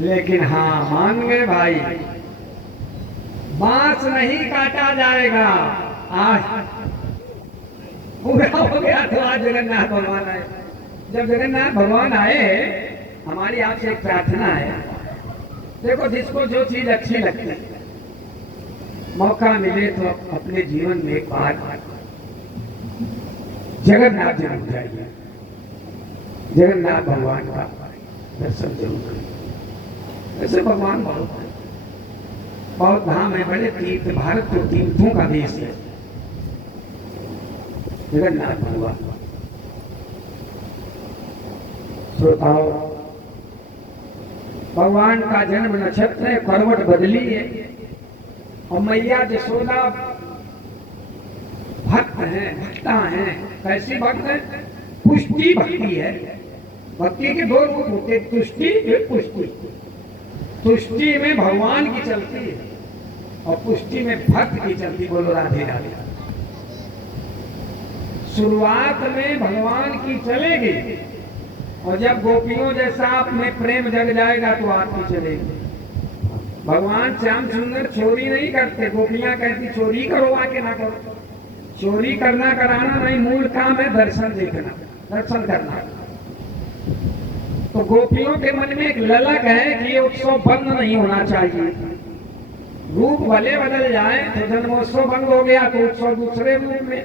लेकिन हाँ मान गए भाई, बांस नहीं काटा जाएगा। आज पूरा हो गया तो आज जगन्नाथ भगवान आए। जब जगन्नाथ भगवान आए, हमारी आपसे एक प्रार्थना है। देखो जिसको जो चीज अच्छी लगती है, मौका मिले तो अपने जीवन में एक बार जगन्नाथ जरूर जाइए, जगन्नाथ भगवान का दर्शन जरूर करिए। ऐसे भगवान बहुत धाम है, बड़े तीर्थ, भारत तो तीर्थों का देश है। जगन्नाथ भगवान श्रोताओं, भगवान का जन्म नक्षत्र है, करवट बदली है। और मैया यशोदा भक्त हैं, भक्ता हैं। कैसी भक्त है? पुष्टि भक्ति है। भक्ति के दो रूप होते, तुष्टि और पुष्टि। तुष्टि में भगवान की चलती है और पुष्टि में भक्त की चलती। बोलो राधे राधे। शुरुआत में भगवान की चलेगी और जब गोपियों जैसा आप में प्रेम जग जाएगा तो आपकी चलेगी। भगवान श्याम सुंदर चोरी नहीं करते। गोपियां कहती चोरी करो, आके ना करो। चोरी करना कराना नहीं, मूल काम है दर्शन देखना, दर्शन करना। तो गोपियों के मन में एक ललक है कि ये उत्सव बंद नहीं होना चाहिए। रूप भले बदल जाए तो जन्मोत्सव बंद हो गया तो उत्सव दूसरे रूप में।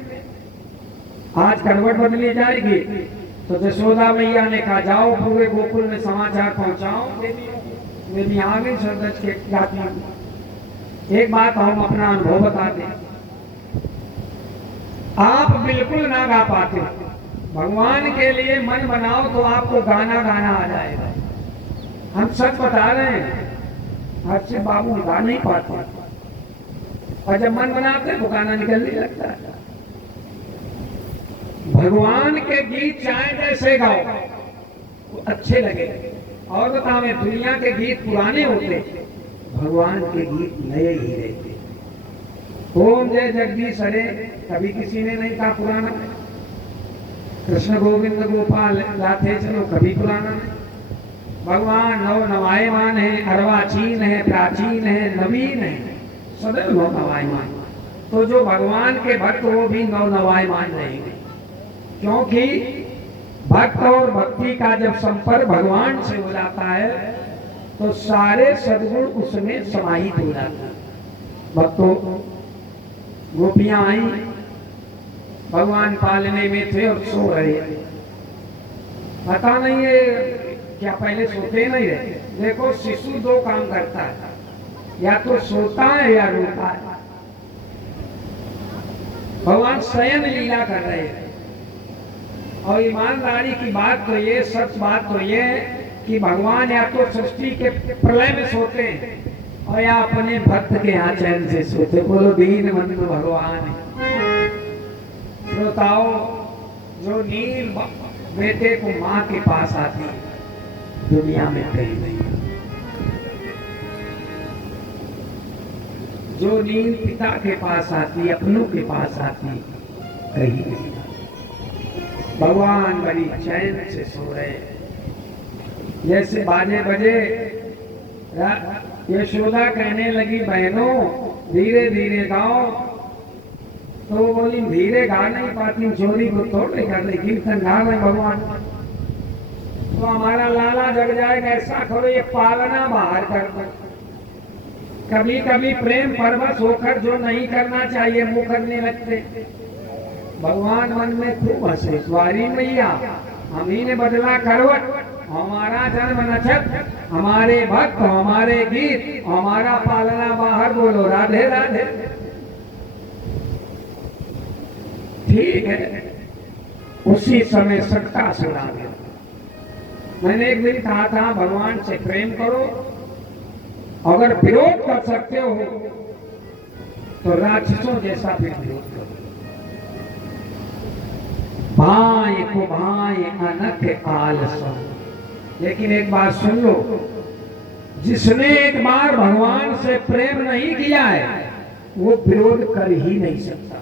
आज करवट बदली जाएगी तो यशोदा मैया ने कहा जाओ पूरे गोकुल में समाचार पहुंचाओ, देवी आ गई सरदज के जाती। एक बात हम अपना अनुभव बताते, आप बिल्कुल ना गा पाते, भगवान के लिए मन बनाओ तो आपको गाना गाना आ जाएगा। हम सच बता रहे हैं, हर्षित बाबू गा नहीं पाते और जब मन बनाते तो गाना निकलने लगता है। भगवान के गीत चाहे जैसे गाओ तो अच्छे लगे। और बताओ, दुनिया के गीत पुराने होते, भगवान के गीत नए ही रहते। ओम जय जगदीश हरे कभी किसी ने नहीं कहा पुराना। कृष्ण गोविंद गोपाल लाते चलो कभी पुराना नहीं। भगवान नव नवायमान है, अर्वाचीन है, प्राचीन है, नवीन है, सदैव नव नवायमान। तो जो भगवान के भक्त वो भी नव नवायमान रहेंगे, क्योंकि भक्त और भक्ति का जब संपर्क भगवान से हो जाता है तो सारे सद्गुण उसमें समाहित हो जाते हैं। भक्तों, गोपियां आई, भगवान पालने में थे और सो रहे। पता नहीं है क्या पहले सोते नहीं रहे। देखो, शिशु दो काम करता है, या तो सोता है या रोता है। भगवान शयन लीला कर रहे हैं। और ईमानदारी की बात तो ये, सच बात तो ये कि भगवान या तो सृष्टि के प्रलय में सोते हैं और या अपने भक्त के यहाँ चैन से सोते। बोलो दीन बंधु भगवान। श्रोताओं, जो नील बेटे को माँ के पास आती दुनिया में कहीं नहीं। जो नील पिता के पास आती, अपनों के पास आती, कहीं नहीं। भगवान बड़ी चैन से सो रहे। जैसे बाजे बजे, यशोदा कहने लगी बहनों धीरे धीरे गाओ। तो वो बोली धीरे गा नहीं पाती, चोरी को थोड़े कर रही, कीर्तन गा रहे भगवान। तो हमारा लाला जग जाएगा। ऐसा करो, ये पालना बाहर कर दो। कभी कभी प्रेम परवश होकर जो नहीं करना चाहिए वो करने लगते। भगवान मन में खूब हंसे, स्वारी मैया हम ही ने बदला करवट, हमारा जन्म नक्षत्र, हमारे भक्त, हमारे गीत, हमारा पालना बाहर। बोलो राधे राधे। ठीक है, उसी समय सत्ता सुना गया। मैंने एक दिन कहा था भगवान से प्रेम करो, अगर विरोध कर सकते हो तो राक्षसों जैसा फिर विरोध करो। भाई को भाई अनक आलसम। लेकिन एक बात सुन लो, जिसने एक बार भगवान से प्रेम नहीं किया है वो विरोध कर ही नहीं सकता।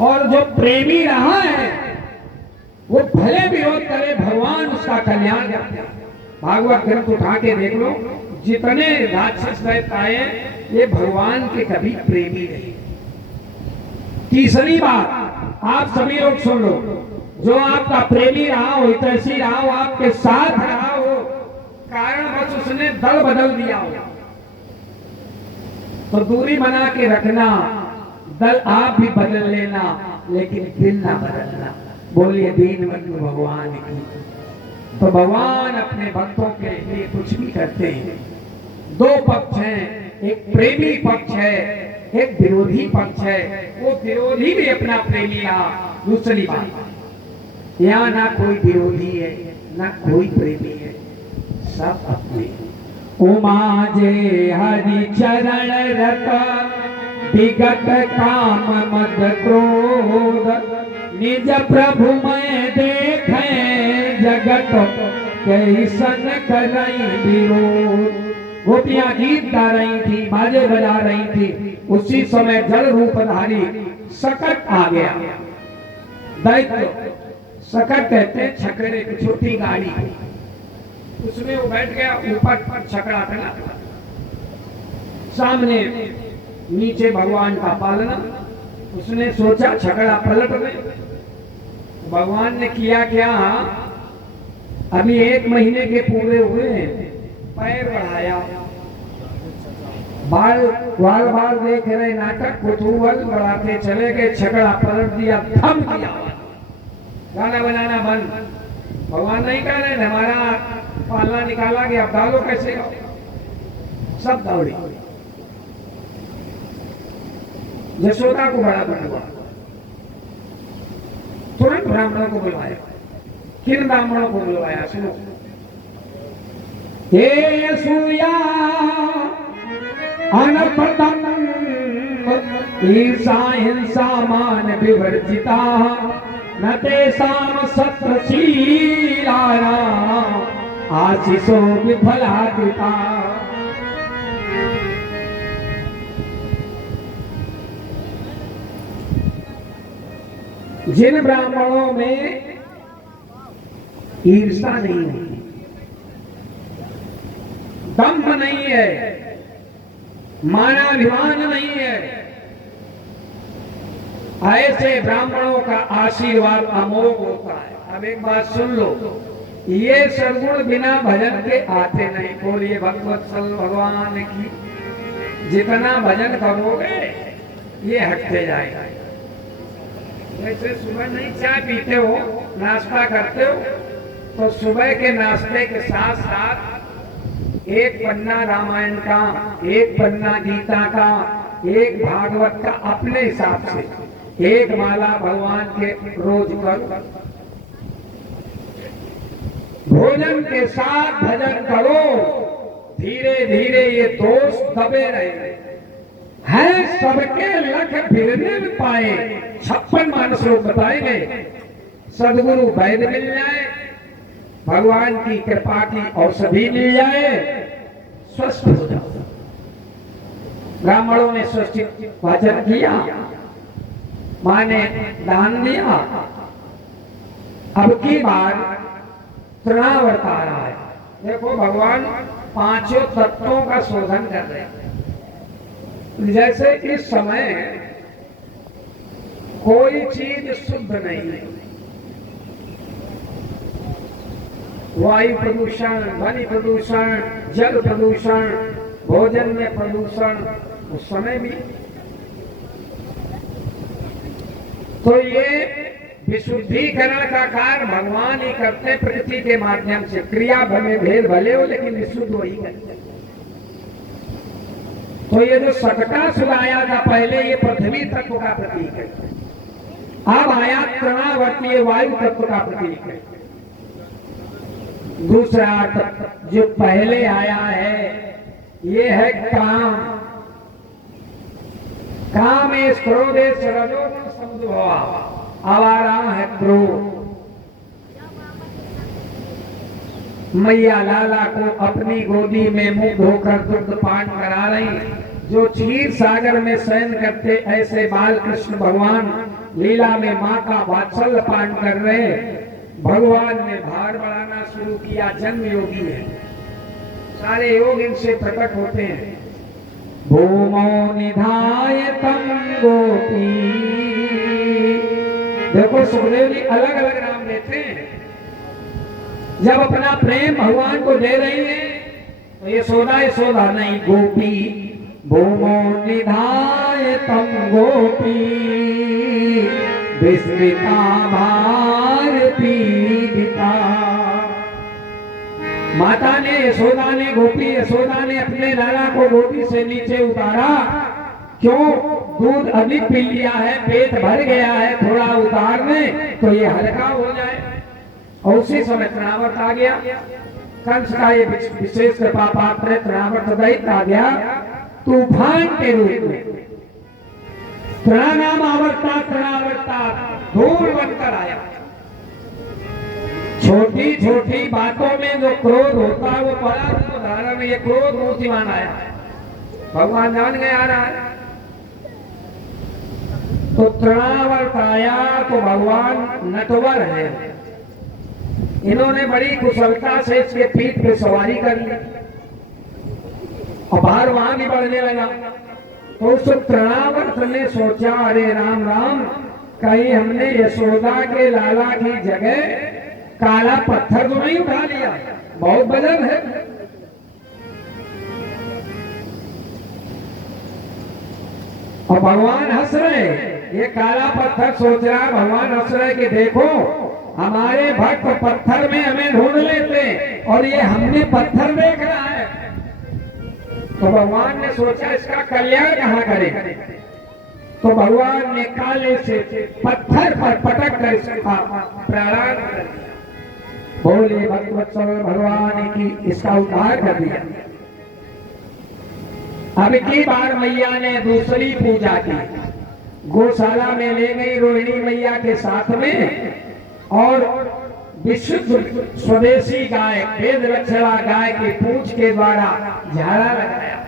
और जो प्रेमी रहा है वो भले विरोध करे, भगवान उसका कल्याण करते हैं। भागवत ग्रंथ उठा के देख लो, जितने राक्षस दैत्य आए ये भगवान के कभी प्रेमी नहीं। तीसरी बात आप सभी लोग सुन लो, जो आपका प्रेमी रहा हो, हितैषी रहा हो, आपके साथ रहा हो, कारण बस उसने दल बदल दिया हो, तो दूरी बना के रखना, दल आप भी बदल लेना लेकिन दिल ना बदलना। बोलिए दीनबंधु भगवान की। तो भगवान अपने भक्तों के लिए कुछ भी करते हैं। दो पक्ष हैं, एक प्रेमी पक्ष है, एक विरोधी पक्ष है। वो विरोधी भी अपना प्रेमी रहा। दूसरी बात, यहाँ ना कोई विरोधी है ना कोई प्रेमी है, सब अपने। उमा जे हरि चरण रत विगत काम मद क्रोध, निज प्रभु मैं देखे जगत कैसन करई विरोध। गोपियां गीत गा रही थी, बाजे बजा रही थी। उसी समय जल रूपधारी सकट आ गया। दैत्य सकट कहते हैं छकड़े की छोटी गाड़ी, उसमें वो बैठ गया, ऊपर पर छकड़ा था, सामने नीचे भगवान का पालना। उसने सोचा छकड़ा पलट दे। भगवान ने किया क्या, अभी 1 महीने के पूरे हुए हैं, पैर बढ़ाया, बार बार देख रहे नाटक, कुतूहल बढ़ाते चले गए, छकड़ा पलट दिया, थम दिया, गाना बजाना बंद। भगवान नहीं कह रहे हमारा पालना निकाला गया, अब डालो कैसे, सब दौड़ी। यशोदा को बड़ा दुख हुआ, तुरंत ब्राह्मणों को बुलवाया। किन ब्राह्मणों को बुलवाया, सुनो। हे सूर्या अनपतम ईर्षा हिंसा मान विवर्जिता, न तेषां सत्शीलानां आशीषो विफलादिता। जिन ब्राह्मणों में ईर्षा नहीं है, दंभ नहीं है, मानाभिमान नहीं है, ऐसे ब्राह्मणों का आशीर्वाद अमोघ होता है। अब एक बात सुन लो, ये सद्गुण बिना भजन के आते नहीं। बोलिए भगवत्सल भगवान की। जितना भजन करोगे ये हटते जाएगा। जैसे सुबह नहीं चाय पीते हो, नाश्ता करते हो, तो सुबह के नाश्ते के साथ साथ एक पन्ना रामायण का, एक पन्ना गीता का, एक भागवत का अपने हिसाब से, एक माला भगवान के रोज करो। भोजन के साथ भजन करो, धीरे धीरे ये दोष दबे रहे हैं। सबके लख फिरने पाए, 56 मानस लोग बताएंगे। सदगुरु वैद्य मिल जाए, भगवान की कृपा की औषधि मिल जाए, स्वस्थ हो जाओ। ब्राह्मणों ने स्वस्तिक वाचन किया, मां ने दान दिया। अब की बार तृणावर्त आ रहा है। देखो भगवान 5 तत्वों का शोधन कर रहे हैं। जैसे इस समय कोई चीज शुद्ध नहीं है, वायु प्रदूषण, ध्वनि प्रदूषण, जल प्रदूषण, भोजन में प्रदूषण, उस समय भी। तो ये विशुद्धिकरण का कार्य भगवान ही करते, प्रकृति के माध्यम से। क्रिया में भेद भले हो लेकिन विशुद्ध वही करते। तो ये जो सकटा सुनाया था पहले, ये पृथ्वी तत्व का प्रतीक है। अब आया तृणावर्त, ये वायु तत्व का प्रतीक है। दूसरा तत्व जो पहले आया है, ये है काम। काम इस क्रोधेश रजोगुण समुद्भवा, आवारा है क्रोध। मैया लाला को अपनी गोदी में मुंह धोकर दुग्ध पान करा रही, जो क्षीर सागर में शयन करते, ऐसे बाल कृष्ण भगवान लीला में मां का वात्सल्य पान कर रहे। भगवान ने भार बढ़ाना शुरू किया। जन्म योगी है, सारे योग इनसे प्रकट होते हैं। भूमो निधाय तम गोपी। देखो सुखदेव जी अलग अलग नाम लेते हैं। जब अपना प्रेम भगवान को दे रही है तो यशोदा यशोदा नहीं, गोपी। भूमो निधाय तम गोपी विस्मिता भारती पिता। माता ने यशोदा ने गोपी यशोदा ने अपने लाला को गोदी से नीचे उतारा। क्यों? दूध अधिक पी लिया है, पेट भर गया है, थोड़ा उतार में तो ये हल्का हो जाए। और उसी समय तृणावर्त आ गया। कंस का ये विशेष कृपा पात्र तृणावर्त दैत्य आ गया तूफान के रूप में। तृणानाम आवर्ता तृणावर्ता धूल बनकर आया। छोटी छोटी बातों में जो क्रोध होता है वो बड़ा रूप धारण में, ये क्रोध मूर्तिमान आया। भगवान जान गए आ रहा है तो तृणावर्त आया तो भगवान नटवर है। इन्होंने बड़ी कुशलता से इसके पीठ पे सवारी कर ली और बाहर वहां भी बढ़ने लगा। तो उस तृणावर्त ने सोचा अरे राम राम, कहीं हमने यशोदा के लाला की जगह काला पत्थर तो नहीं उठा लिया, बहुत वजन है। और भगवान हंस रहे, ये काला पत्थर सोच रहा भगवान हंस रहे कि देखो हमारे भक्त पत्थर में हमें ढूंढ लेते और ये हमने पत्थर देख रहा है। तो भगवान ने सोचा इसका कल्याण कहाँ करें। तो भगवान ने काले से पत्थर पर पटक कर इसका प्राण कर दिया। बोले भक्तवत्सल भगवान की इसका उद्धार कर दिया। अब की बार मैया ने दूसरी पूजा की, गौशाला में ले गई रोहिणी मैया के साथ में और विशुद्ध स्वदेशी गाय वेद लक्षणा गाय की पूंछ के द्वारा झाड़ा लगाया,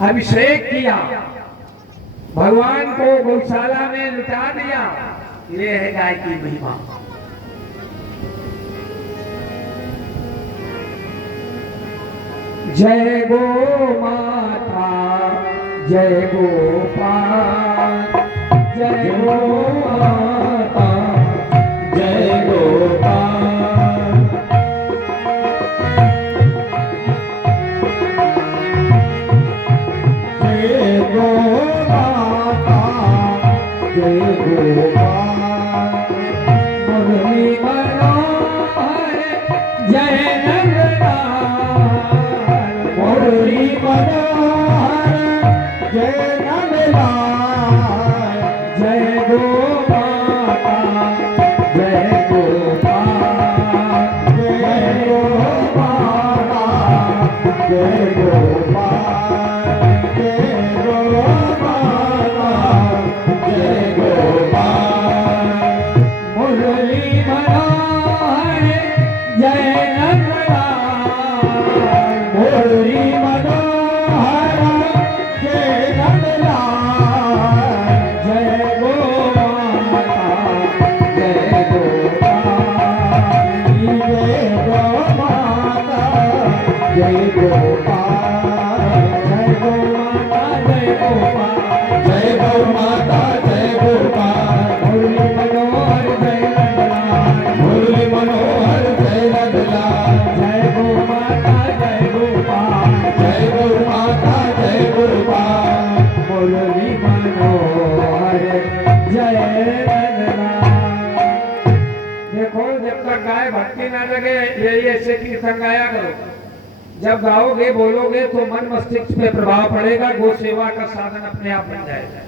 अभिषेक किया, भगवान को गौशाला में लुटा दिया। ये है गाय की महिमा। जय गो माता जय गोपाल, जय गो माता जय गोपाल। जय गो माता जय गोपाल, मुरली मनोहर जय नंदलाल, मुरली मनोहर जय नंदलाल। जय गो माता जय गोपाल, जय गो माता जय गोपाल, जय गो माता जय गोपाल। मुरली मनोहर जय नंदलाल, मुरली मनोहर जय नंदलाल। जय गो माता जय गोपाल, जय गो माता जय गोपाल, जय गो माता जय गोपाल, जय गो माता जय गोपाल। मुरली मनोहर जय नंदलाल, मुरली मनोहर जय नंदलाल। जय गो माता जय गोपाल, जय गो माता जय गोपाल। मुरली मनोहर जय नंदलाल। देखो जब तक गाय भक्ति ना लगे यही ऐसे कीर्तन गाया करो। जब गाओगे बोलोगे तो मन मस्तिष्क पे प्रभाव पड़ेगा, गो सेवा का साधन अपने आप बन जाएगा।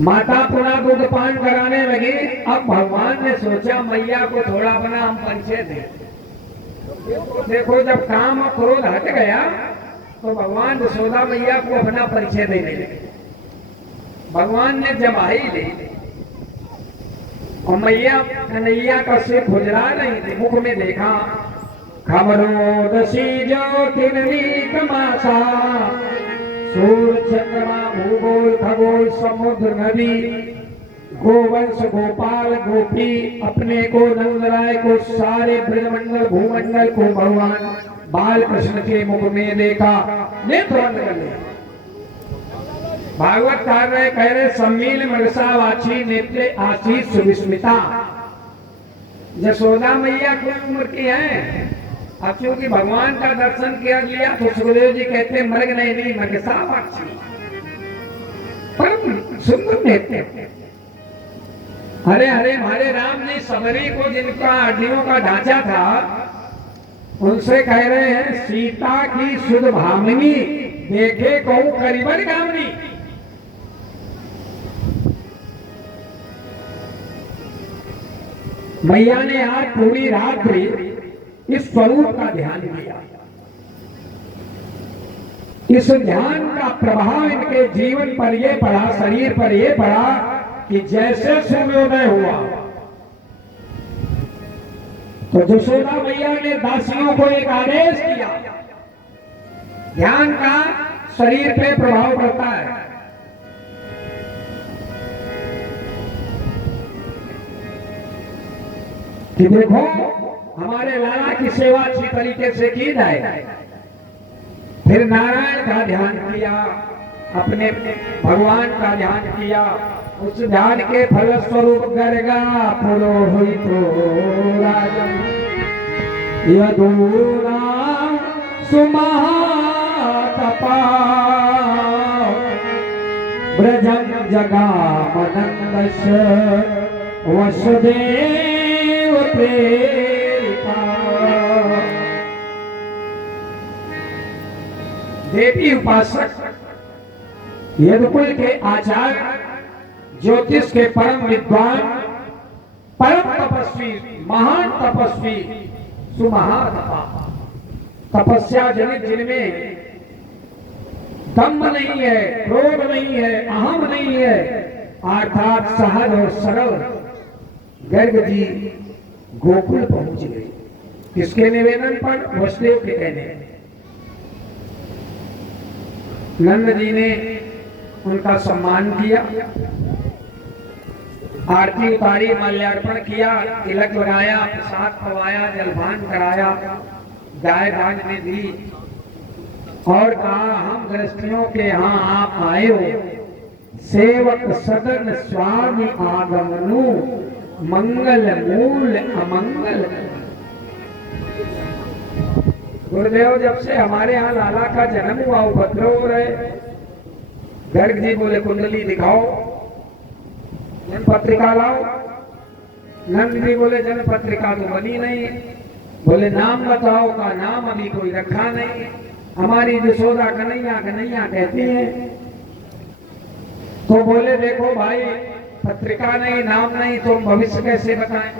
माता पुनः दूध पान कराने लगी। अब भगवान ने सोचा मैया को थोड़ा बना हम परिचय दें। देखो जब काम और क्रोध हट गया तो भगवान यशोदा मैया को अपना परिचय देने लगे। भगवान ने जमाई ली और मैया कन्हैया का सिर खुजला रही थी। मुख में देखा खबरों दसी ज्योतिर्लिक मासा, सूर्य चंद्रमा भूगोल खगोल समुद्र नदी, गोवंश गोपाल गोपी अपने को नंदराय को सारे ब्रजमंडल भूमंडल को भगवान बाल कृष्ण के मुख में देखा, नेत्र बंद कर लिया। भागवत कह रहे सम्मील मृषा वाची नेत्रे आशीष सुविस्मिता। यशोदा मैया कोई उम्र की है, अब क्योंकि भगवान का दर्शन किया गया तो सुखदेव जी कहते मर्ग नहीं मर्ग साक्षी परम सुंदर कहते। हरे हरे हमारे राम जी सबरी को जिनका हड्डियों का ढांचा था उनसे कह रहे हैं सीता की सुध भामिनी देखे कहूं करीबन गामनी। मैया ने आज पूरी रात्रि इस स्वरूप का ध्यान किया। इस ध्यान का प्रभाव इनके जीवन पर यह पड़ा, शरीर पर यह पड़ा कि जैसे सूर्योदय हुआ तो यशोदा मैया ने दासियों को एक आदेश दिया। ध्यान का शरीर पे प्रभाव पड़ता है। कि देखो हमारे लाला की सेवा अच्छी तरीके से की जाए। फिर नारायण का ध्यान किया, अपने भगवान का ध्यान किया। उस ध्यान के फलस्वरूप गर्गा पुरोहितो राजन यदूरा सुमहातपा ब्रजम जगामनंदश वसुदेव प्रेरिता। देवी उपासक यदुकुल के आचार्य ज्योतिष के परम विद्वान परम तपस्वी महान तपस्वी सुमहातपा तपस्या जनित जिनमें दम्भ नहीं है, क्रोध नहीं है, अहम नहीं है, अर्थात सहज और सरल गर्ग जी गोकुल पहुंच गए। किसके निवेदन पर? वसुदेव के कहने। नंद जी ने उनका सम्मान किया, आरती उतारी, माल्यार्पण किया, तिलक लगाया, प्रसाद खवाया, जलपान कराया, गाय भाग में दी और कहा हम गृहस्थियों के यहाँ आप आए हो, सेवक सदन स्वामी आगमनु मंगल मूल अमंगल। गुरुदेव जब से हमारे यहाँ लाला का जन्म हुआ उपद्रव हो रहे। गर्ग जी बोले कुंडली दिखाओ, जन पत्रिका लाओ। नंद जी बोले जन पत्रिका तो बनी नहीं। बोले नाम बताओ, का नाम अभी कोई रखा नहीं। हमारी यशोदा कन्हैया कन्हैया कहती है। तो बोले देखो भाई पत्रिका नहीं, नाम नहीं, तो भविष्य कैसे बताएं?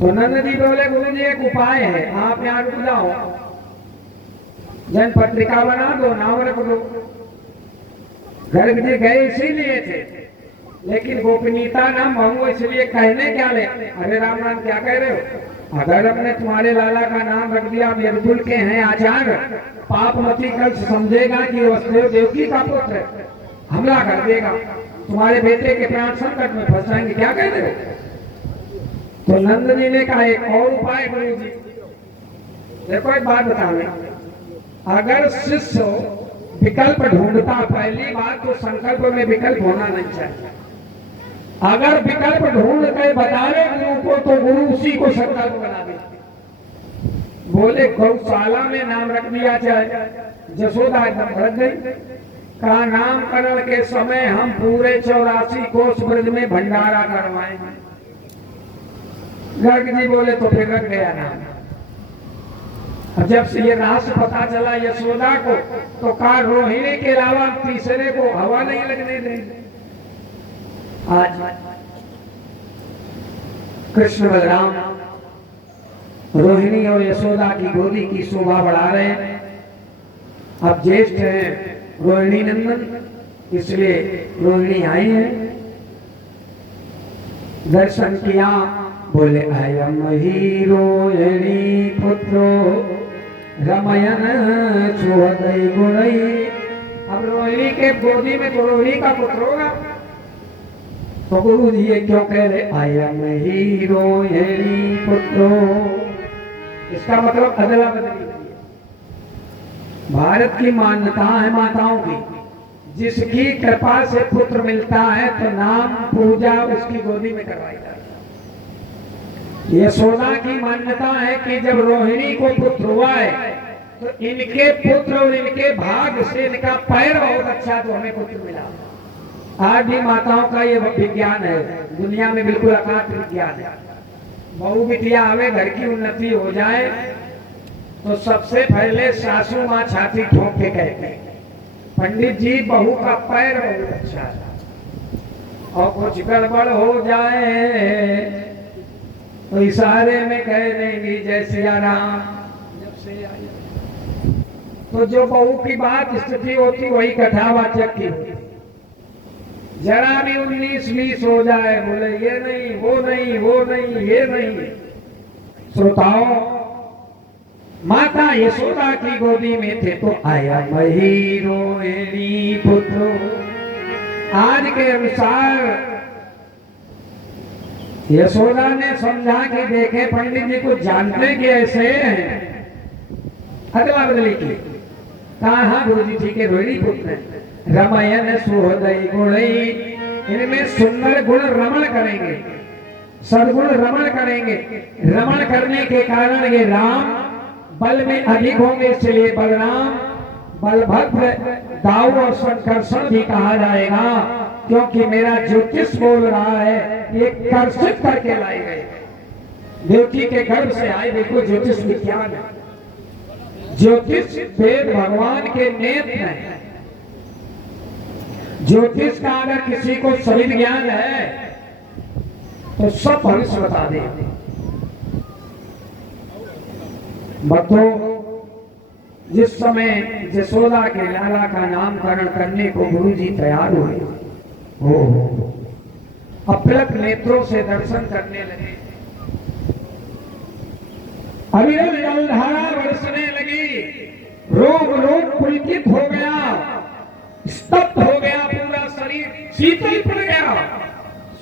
तो नंद जी बोले गुरु जी एक उपाय है, आप यहाँ रुक जाओ, जन पत्रिका बना दो, नाम रख दो। गर्ग जी गए इसीलिए थे, लेकिन गोपनीयता नाम भंगो इसलिए कहने क्या ले। अरे राम राम क्या कह रहे हो? अगर हमने तुम्हारे लाला का नाम रख दिया, यदुकुल के हैं आचार्य, पापमती कल समझेगा कि वसुदेव देवकी का पुत्र है, हमला कर देगा, तुम्हारे बेटे के प्राण संकट में फंस जाएंगे, क्या कह रहे हो? तो नंद जी ने कहा एक और उपाय गुरु जी। देखो एक बात बताने, अगर शिष्य विकल्प ढूंढता, पहली बात तो संकल्प में विकल्प होना नहीं चाहिए। अगर विकल्प ढूंढ कर बता रहे गुरु को तो गुरु उसी को संकल्प बना दे। बोले गौशाला में नाम रख दिया जाए। यशोदा एकदम भड़क गई, कहा नामकरण के समय हम पूरे 84 कोस ब्रज में भंडारा करवाएंगे। गर्ग जी बोले तो फिर रख गया नाम। अब जब से ये रहस्य पता चला यशोदा को, तो कहा रोहिणी के अलावा तीसरे को हवा नहीं लगने देंगे। आज कृष्ण बलराम रोहिणी और यशोदा की गोदी की शोभा बढ़ा रहे हैं। अब ज्येष्ठ हैं रोहिणी नंदन, इसलिए रोहिणी आई है। दर्शन किया, बोले अयम ही रोहिणी पुत्रो रमयन सुहृदय गुणई। अब रोहिणी के गोदी में तो रोहिणी का पुत्र होगा। तो गुरु जी ये क्यों कह रहे अयम ही रोहिणी पुत्रो? इसका मतलब अदला बदली। भारत की मान्यता है माताओं की, जिसकी कृपा से पुत्र मिलता है तो नाम पूजा उसकी गोदी में करवाई जाती है। यशोदा की मान्यता है कि जब रोहिणी को पुत्र हुआ है तो इनके पुत्र और इनके भाग से इनका पैर बहुत अच्छा, तो हमें पुत्र मिला। आज भी माताओं का ये विज्ञान है, दुनिया में बिल्कुल अकाट विज्ञान है। बहू बिटिया आवे, घर की उन्नति हो जाए तो सबसे पहले सासू माँ छाती ठोक के कहते हैं पंडित जी बहू का पैर बहुत अच्छा है, और कुछ गड़बड़ हो जाए तो इशारे में कह देंगी जय सिया राम। जब से आई तो जो बहू की बात स्थिति होती वही कथावाचक की होती। जरा भी 19-20 हो जाए, बोले ये नहीं वो नहीं वो नहीं ये नहीं। श्रोताओं, माता यशोदा की गोदी में थे तो आया मही रोहिणी पुत्र। आज के अनुसार यशोदा ने समझा कि देखे पंडित जी को जानते कि ऐसे हैं, अदला बदली की। कहा गुरु जी ठीक है, रोहिणी पुत्र रमयन सुहृदय गुणई, इनमें सुंदर गुण रमण करेंगे, सदगुण रमण करेंगे। रमण करने के कारण ये राम बल में अधिक होंगे, इसलिए बलराम बलभद्र दाऊ और संकर्षण भी कहा जाएगा, क्योंकि मेरा ज्योतिष बोल रहा है ये कर्षित करके लाए गए, देवकी के गर्भ से आए। देखो ज्योतिष विज्ञान है, ज्योतिष वेद भगवान के नेत्र है। ज्योतिष का अगर किसी को सही ज्ञान है तो सब भविष्य बता दे। भक्तों, जिस समय यशोदा के लाला का नामकरण करने को गुरु जी तैयार हुए, अपलक नेत्रों से दर्शन करने लगे, अविरल जलधारा बरसने लगी, रोग रोग पुलकित हो गया, स्तब्ध हो गया, पूरा शरीर शीतल पड़ गया,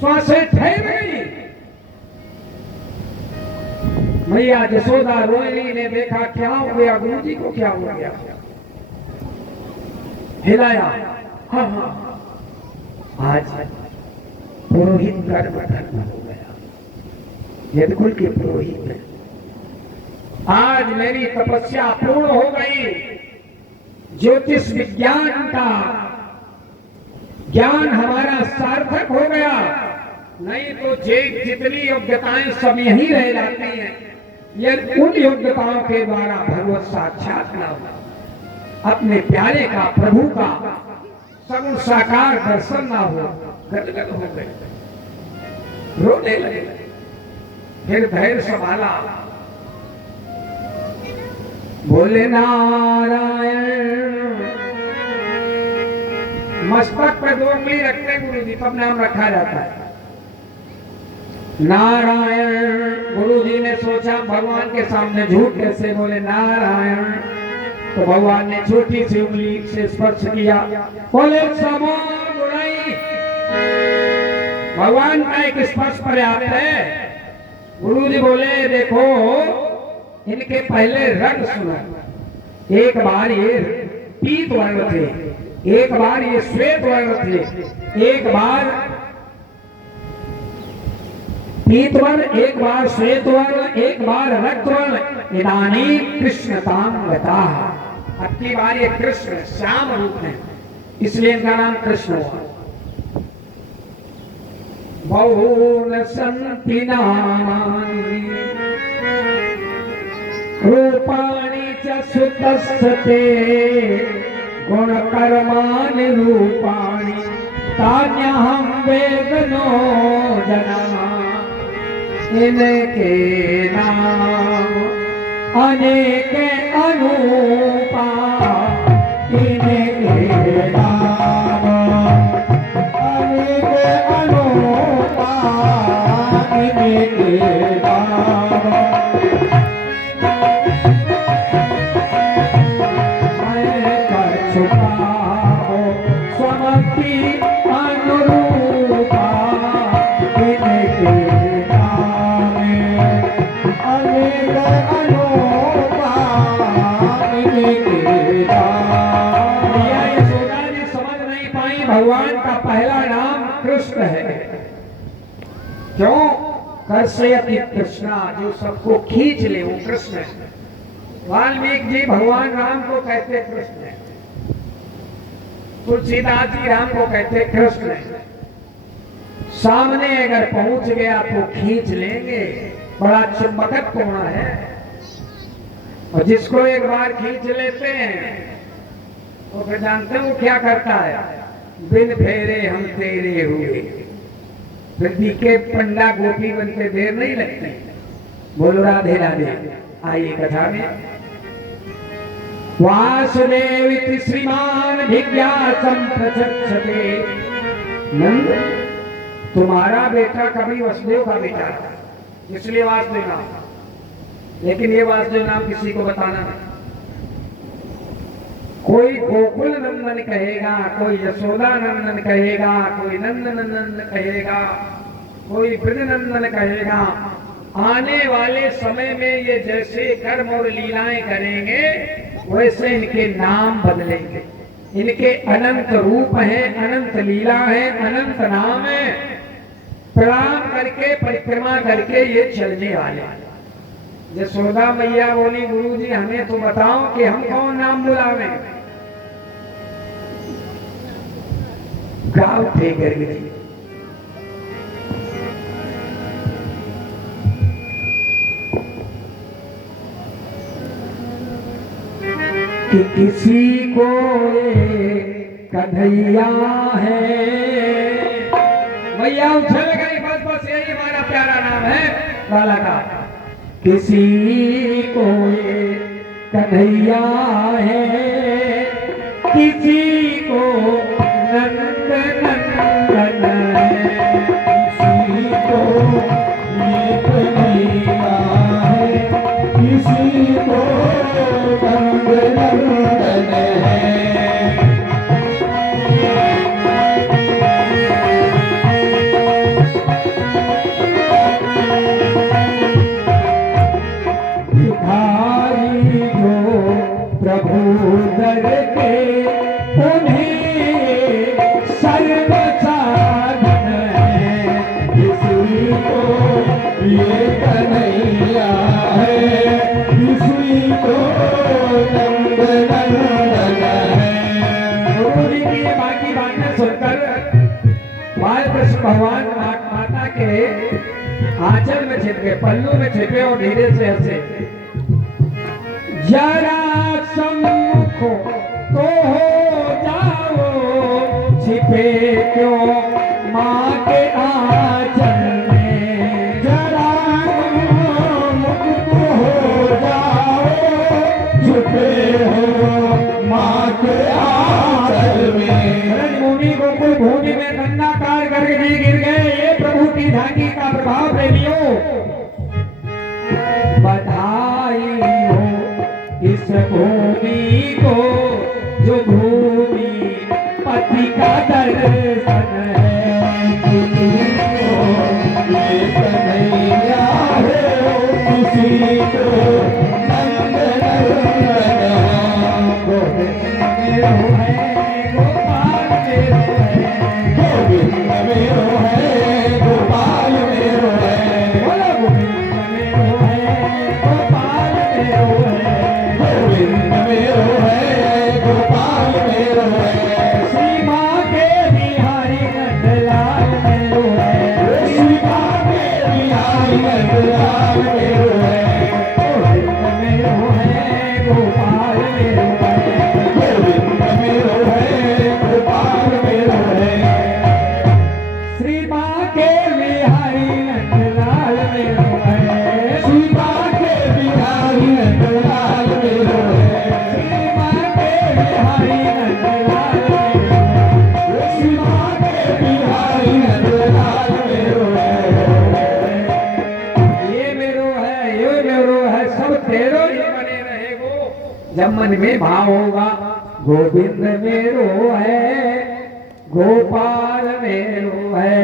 श्वासें ठहर गई। मैया यशोदा रोहिणी ने देखा क्या हो गया, गुरु जी को क्या हो गया, हिलाया। हाँ हाँ, आज पुरोहित कर्म धर्म हो गया, यदकुल के पुरोहित है। आज मेरी तपस्या पूर्ण हो गई, ज्योतिष विज्ञान का ज्ञान हमारा सार्थक हो गया। नहीं तो जितनी योग्यताएं सब यही रह जाती हैं, यदि उन योग्यताओं के द्वारा भगवत साक्षात न हो, अपने प्यारे का प्रभु का सगुण साकार दर्शन ना हो, गदगद हो गए, रोने लगे। फिर धैर्य संभाला, बोले नारायण। मस्तक पे 2 उंगली रखते हैं गुरु जी, तब नाम रखा जाता है नारायण। गुरु जी ने सोचा भगवान के सामने झूठ कैसे बोले नारायण, तो भगवान ने छोटी सी उंगली से स्पर्श किया, बोले समो गुणाई। भगवान का एक स्पर्श पर्याप्त है। गुरु जी बोले देखो इनके पहले रंग सुनो। एक बार ये पीत वर्ण थे, एक बार ये श्वेत वर्ण थे, एक बार पीत वर्ण, एक बार श्वेत वर्ण, एक बार रक्त वर्ण। इदानी कृष्णताम गता, अब की बार ये कृष्ण श्याम रूप है, इसलिए इनका नाम कृष्ण हुआ। बहुन संति नामानि रूपाणि च सुतस्ते गुणकर्माणि रूपाणि तान्यहं वेदनो जना। इनके नाम अनेक अनूपा, इनके नाम अनेक अनूपा, इनके नाम मैं कछुपा हो समति अनुरूपा। इनके भगवान का पहला नाम कृष्ण है। क्यों? आकर्षयति कृष्णा, जो सबको खींच ले वो कृष्ण है। वाल्मीकि जी भगवान राम को कहते कृष्ण है, तुलसीदास जी राम को कहते कृष्ण है। सामने अगर पहुंच गया तो खींच लेंगे, बड़ा चुंबकत्व है। और जिसको एक बार खींच लेते हैं तो फिर जानते हो क्या करता है, बिन फेरे हम तेरे हुए। फिर बीके पंडा गोपी बनते देर नहीं लगती। बोलो राधे राधे। आइए कथा में। वासुदेव श्रीमान जिज्ञासम प्रचक्षते। नंद, तुम्हारा बेटा कभी वसुदेव का बेटा था, इसलिए वासुदेव नाम, लेकिन ये वासुदेव नाम किसी को बताना नहीं। कोई गोकुल नंदन कहेगा, कोई यशोदा नंदन कहेगा, कोई नंदन नंदन कहेगा, कोई ब्रज नंदन कहेगा। आने वाले समय में ये जैसे कर्म और लीलाएं करेंगे वैसे इनके नाम बदलेंगे। इनके अनंत रूप हैं, अनंत लीला है, अनंत नाम है। प्रणाम करके परिक्रमा करके ये चलने वाले। यशोदा मैया बोली, गुरुजी हमें तो बताओ कि हम कौन नाम बुलावे। गाँव थे गर्ग जी। कि किसी को कन्हैया है। मैया उछल गई, बस बस यही हमारा प्यारा नाम है लाला का। किसी को कन्हैया है, किसी को नंद नंदन है, किसी को ये कन्हैया है, किसी को नंद नंदन है। भिखारी जो प्रभु दर के, उन्हें सर्व साधन है। किसी को ये कन्हैया है, किसी को नंद नंदन है। गुरु जी की बाकी बातें सुनकर बाल कृष्ण भगवान माता के आंचल में छिप गए, पल्लू में छिपे और धीरे से हंसे। जरा सम्मुख तो हो जाओ, छिपे क्यों माँ के आंचल में। जरा सम्मुख तो हो जाओ, छिपे हो माँ के आंचल में। रणभूमि गोकुल भूमि में दंडाकार गर्ग जी गिर गए। ये प्रभु की झांकी का प्रभाव प्रेमियों। बधाई हो इस भूमि को, जो भूमि पति का दर्शन है। किसी को ये कन्हैया है, किसी को नंद नंदन है। गोविंद मेरो है, गोपाल मेरो है, गोविंद मेरो है, गोपाल मेरो है। बोलो गोविंद मेरो है, गोपाल मेरो है, गोविंद मेरो है, गोपाल मेरो है। श्री माँ के बिहारी नंदलाल मेरो है, श्री माँ के बिहारी नंदलाल मेरो है। गोविंद मेरो है, गोपाल मेरो है, गोविंद मेरो है, गोपाल मेरो है। श्री माँ के बिहारी नंदलाल मेरो है, श्री माँ के बिहारी नंदलाल मेरो है। श्री माँ के बिहारी नंदलाल मेरो है, श्री माँ के बिहारी नंदलाल मेरो है। ये मेरो है, ये मेरो है, सब तेरो ही बने रहेगो। जब मन में भाव होगा गोविंद मेरो है, गोपाल मेरो है।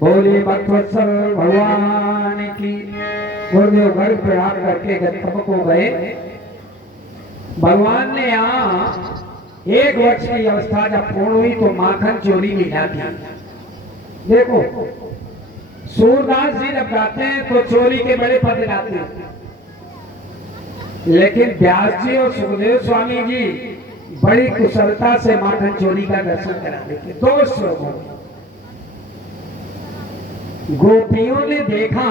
बोले भक्तवत्सल भगवान की। गुरुदेव घर प्रणाम करके गंतव्य को गए। भगवान ने यहाँ 1 वर्ष की अवस्था जब पूर्ण हुई तो माखन चोरी मिला दी। देखो सूरदास जी जब गाते हैं तो चोरी के बड़े पद गाते हैं, लेकिन व्यास जी और सुखदेव स्वामी जी बड़ी कुशलता से माखन चोरी का दर्शन करा देते। 2 श्लोकों में गोपियों ने देखा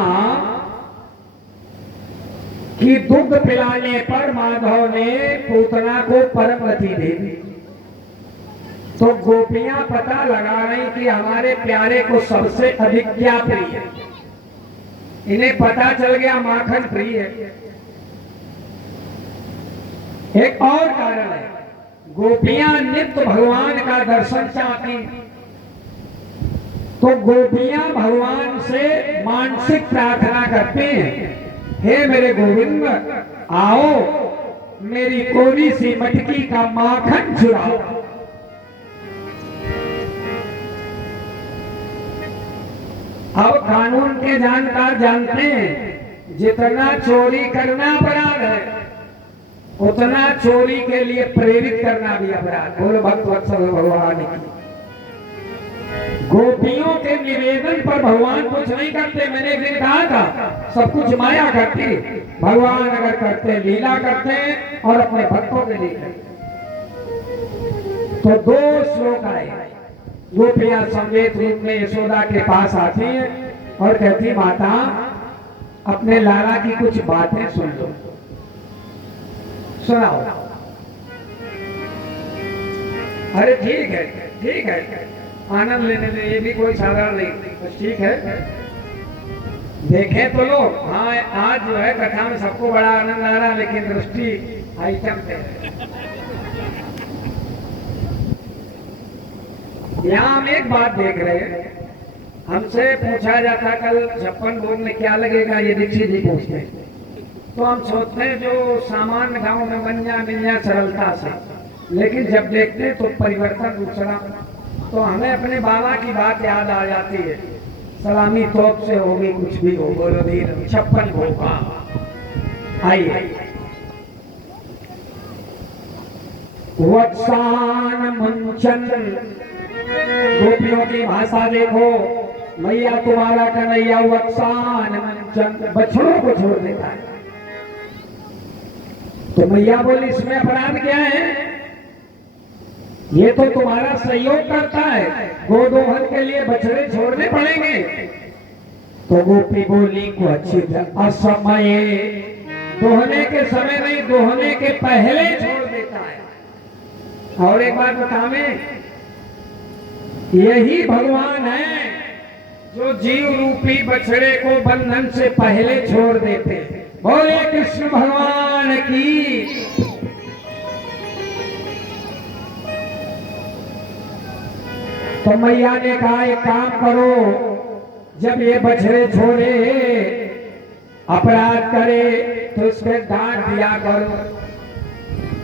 कि दुग्ध पिलाने पर माधव ने पूतना को परम गति दे दी। तो गोपियां पता लगा रही कि हमारे प्यारे को सबसे अधिक क्या प्रिय है। इन्हें पता चल गया माखन प्रिय है। एक और कारण है, गोपियां नित्य भगवान का दर्शन चाहती, तो गोपियां भगवान से मानसिक प्रार्थना करते हैं, हे मेरे गोविंद आओ मेरी कोरी सी मटकी का माखन चुराओ। अब कानून के जानकार जानते हैं जितना चोरी करना अपराध है, उतना चोरी के लिए प्रेरित करना भी अपराध। बोलो भक्त वत्सल भगवान की। गोपियों के निवेदन पर भगवान कुछ नहीं करते। मैंने एक दिन कहा था सब कुछ माया करती, भगवान अगर करते लीला करते और अपने भक्तों के लिए करते। तो 2 श्लोक आए। गोपियां संवेद रूप में यशोदा के पास आती हैं और कहती माता अपने लाला की कुछ बातें सुन लो। सुनाओ। अरे ठीक है आनंद लेने दे, ये भी कोई साधारण नहीं, बस ठीक है देखें तो लोग। हाँ आज जो है कथा में सबको बड़ा आनंद आ रहा, लेकिन दृष्टि आइटम पे यहाँ हम एक बात देख रहे हैं। हमसे पूछा जाता कल 56 भोग में क्या लगेगा, ये दीक्षित जी पूछते हैं। तो हम सोचते हैं जो सामान्य गांव में बन जा मिल जाए सरलता से, लेकिन जब देखते तो परिवर्तन दूसरा। तो हमें अपने बाबा की बात याद आ जाती है, सलामी तोप से होगी कुछ भी हो, बोलो धीर 56 भोग। आइए वत्सान मुंचन, गोपियों की भाषा देखो। मैया तुम्हारा कन्हैया वत्सान मुंचन, बछड़ों को छोड़ देता है। तो मैया बोली इसमें अपराध क्या है, ये तो तुम्हारा सहयोग करता है, गोदोहन के लिए बछड़े छोड़ने पड़ेंगे। तो गोपी बोली को अच्छी असमय, दोहने के समय नहीं, दोहने के पहले छोड़ देता है। और एक बात बता में, यही भगवान है जो जीव रूपी बछड़े को बंधन से पहले छोड़ देते। बोले कृष्ण भगवान की। तो मैया ने कहा एक काम करो, जब ये बछड़े छोड़े अपराध करे तो इसके डांट दिया करो।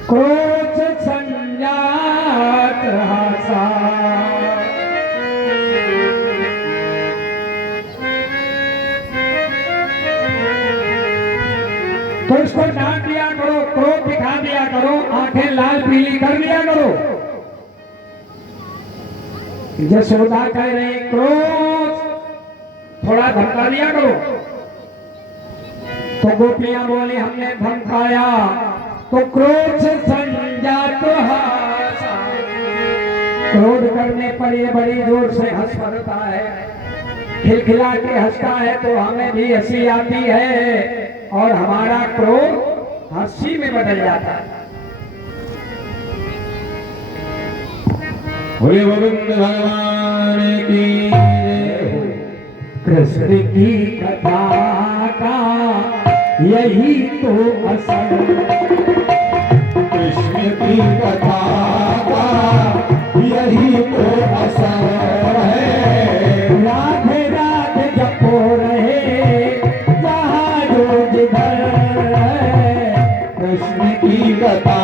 क्रोध संजात हासा, तो इसको डांट दिया करो, क्रोध दिखा दिया करो, आंखें लाल पीली कर दिया करो। यशोदा कह रहे क्रोध, थोड़ा धमका दिया करो। तो गोपियां बोली हमने धमकाया तो क्रोध से संजात हासा, क्रोध करने पर ये बड़ी जोर से हंस पड़ता है, खिलखिला के हंसता है तो हमें भी हंसी आती है और हमारा क्रोध हंसी में बदल जाता है। बोले गोविंद भगवान की जय। कृष्ण की कथा का यही तो असर, कृष्ण की कथा का यही तो असर है। राधे राधे जपो रहे जहाँ जो जिधर, कृष्ण की कथा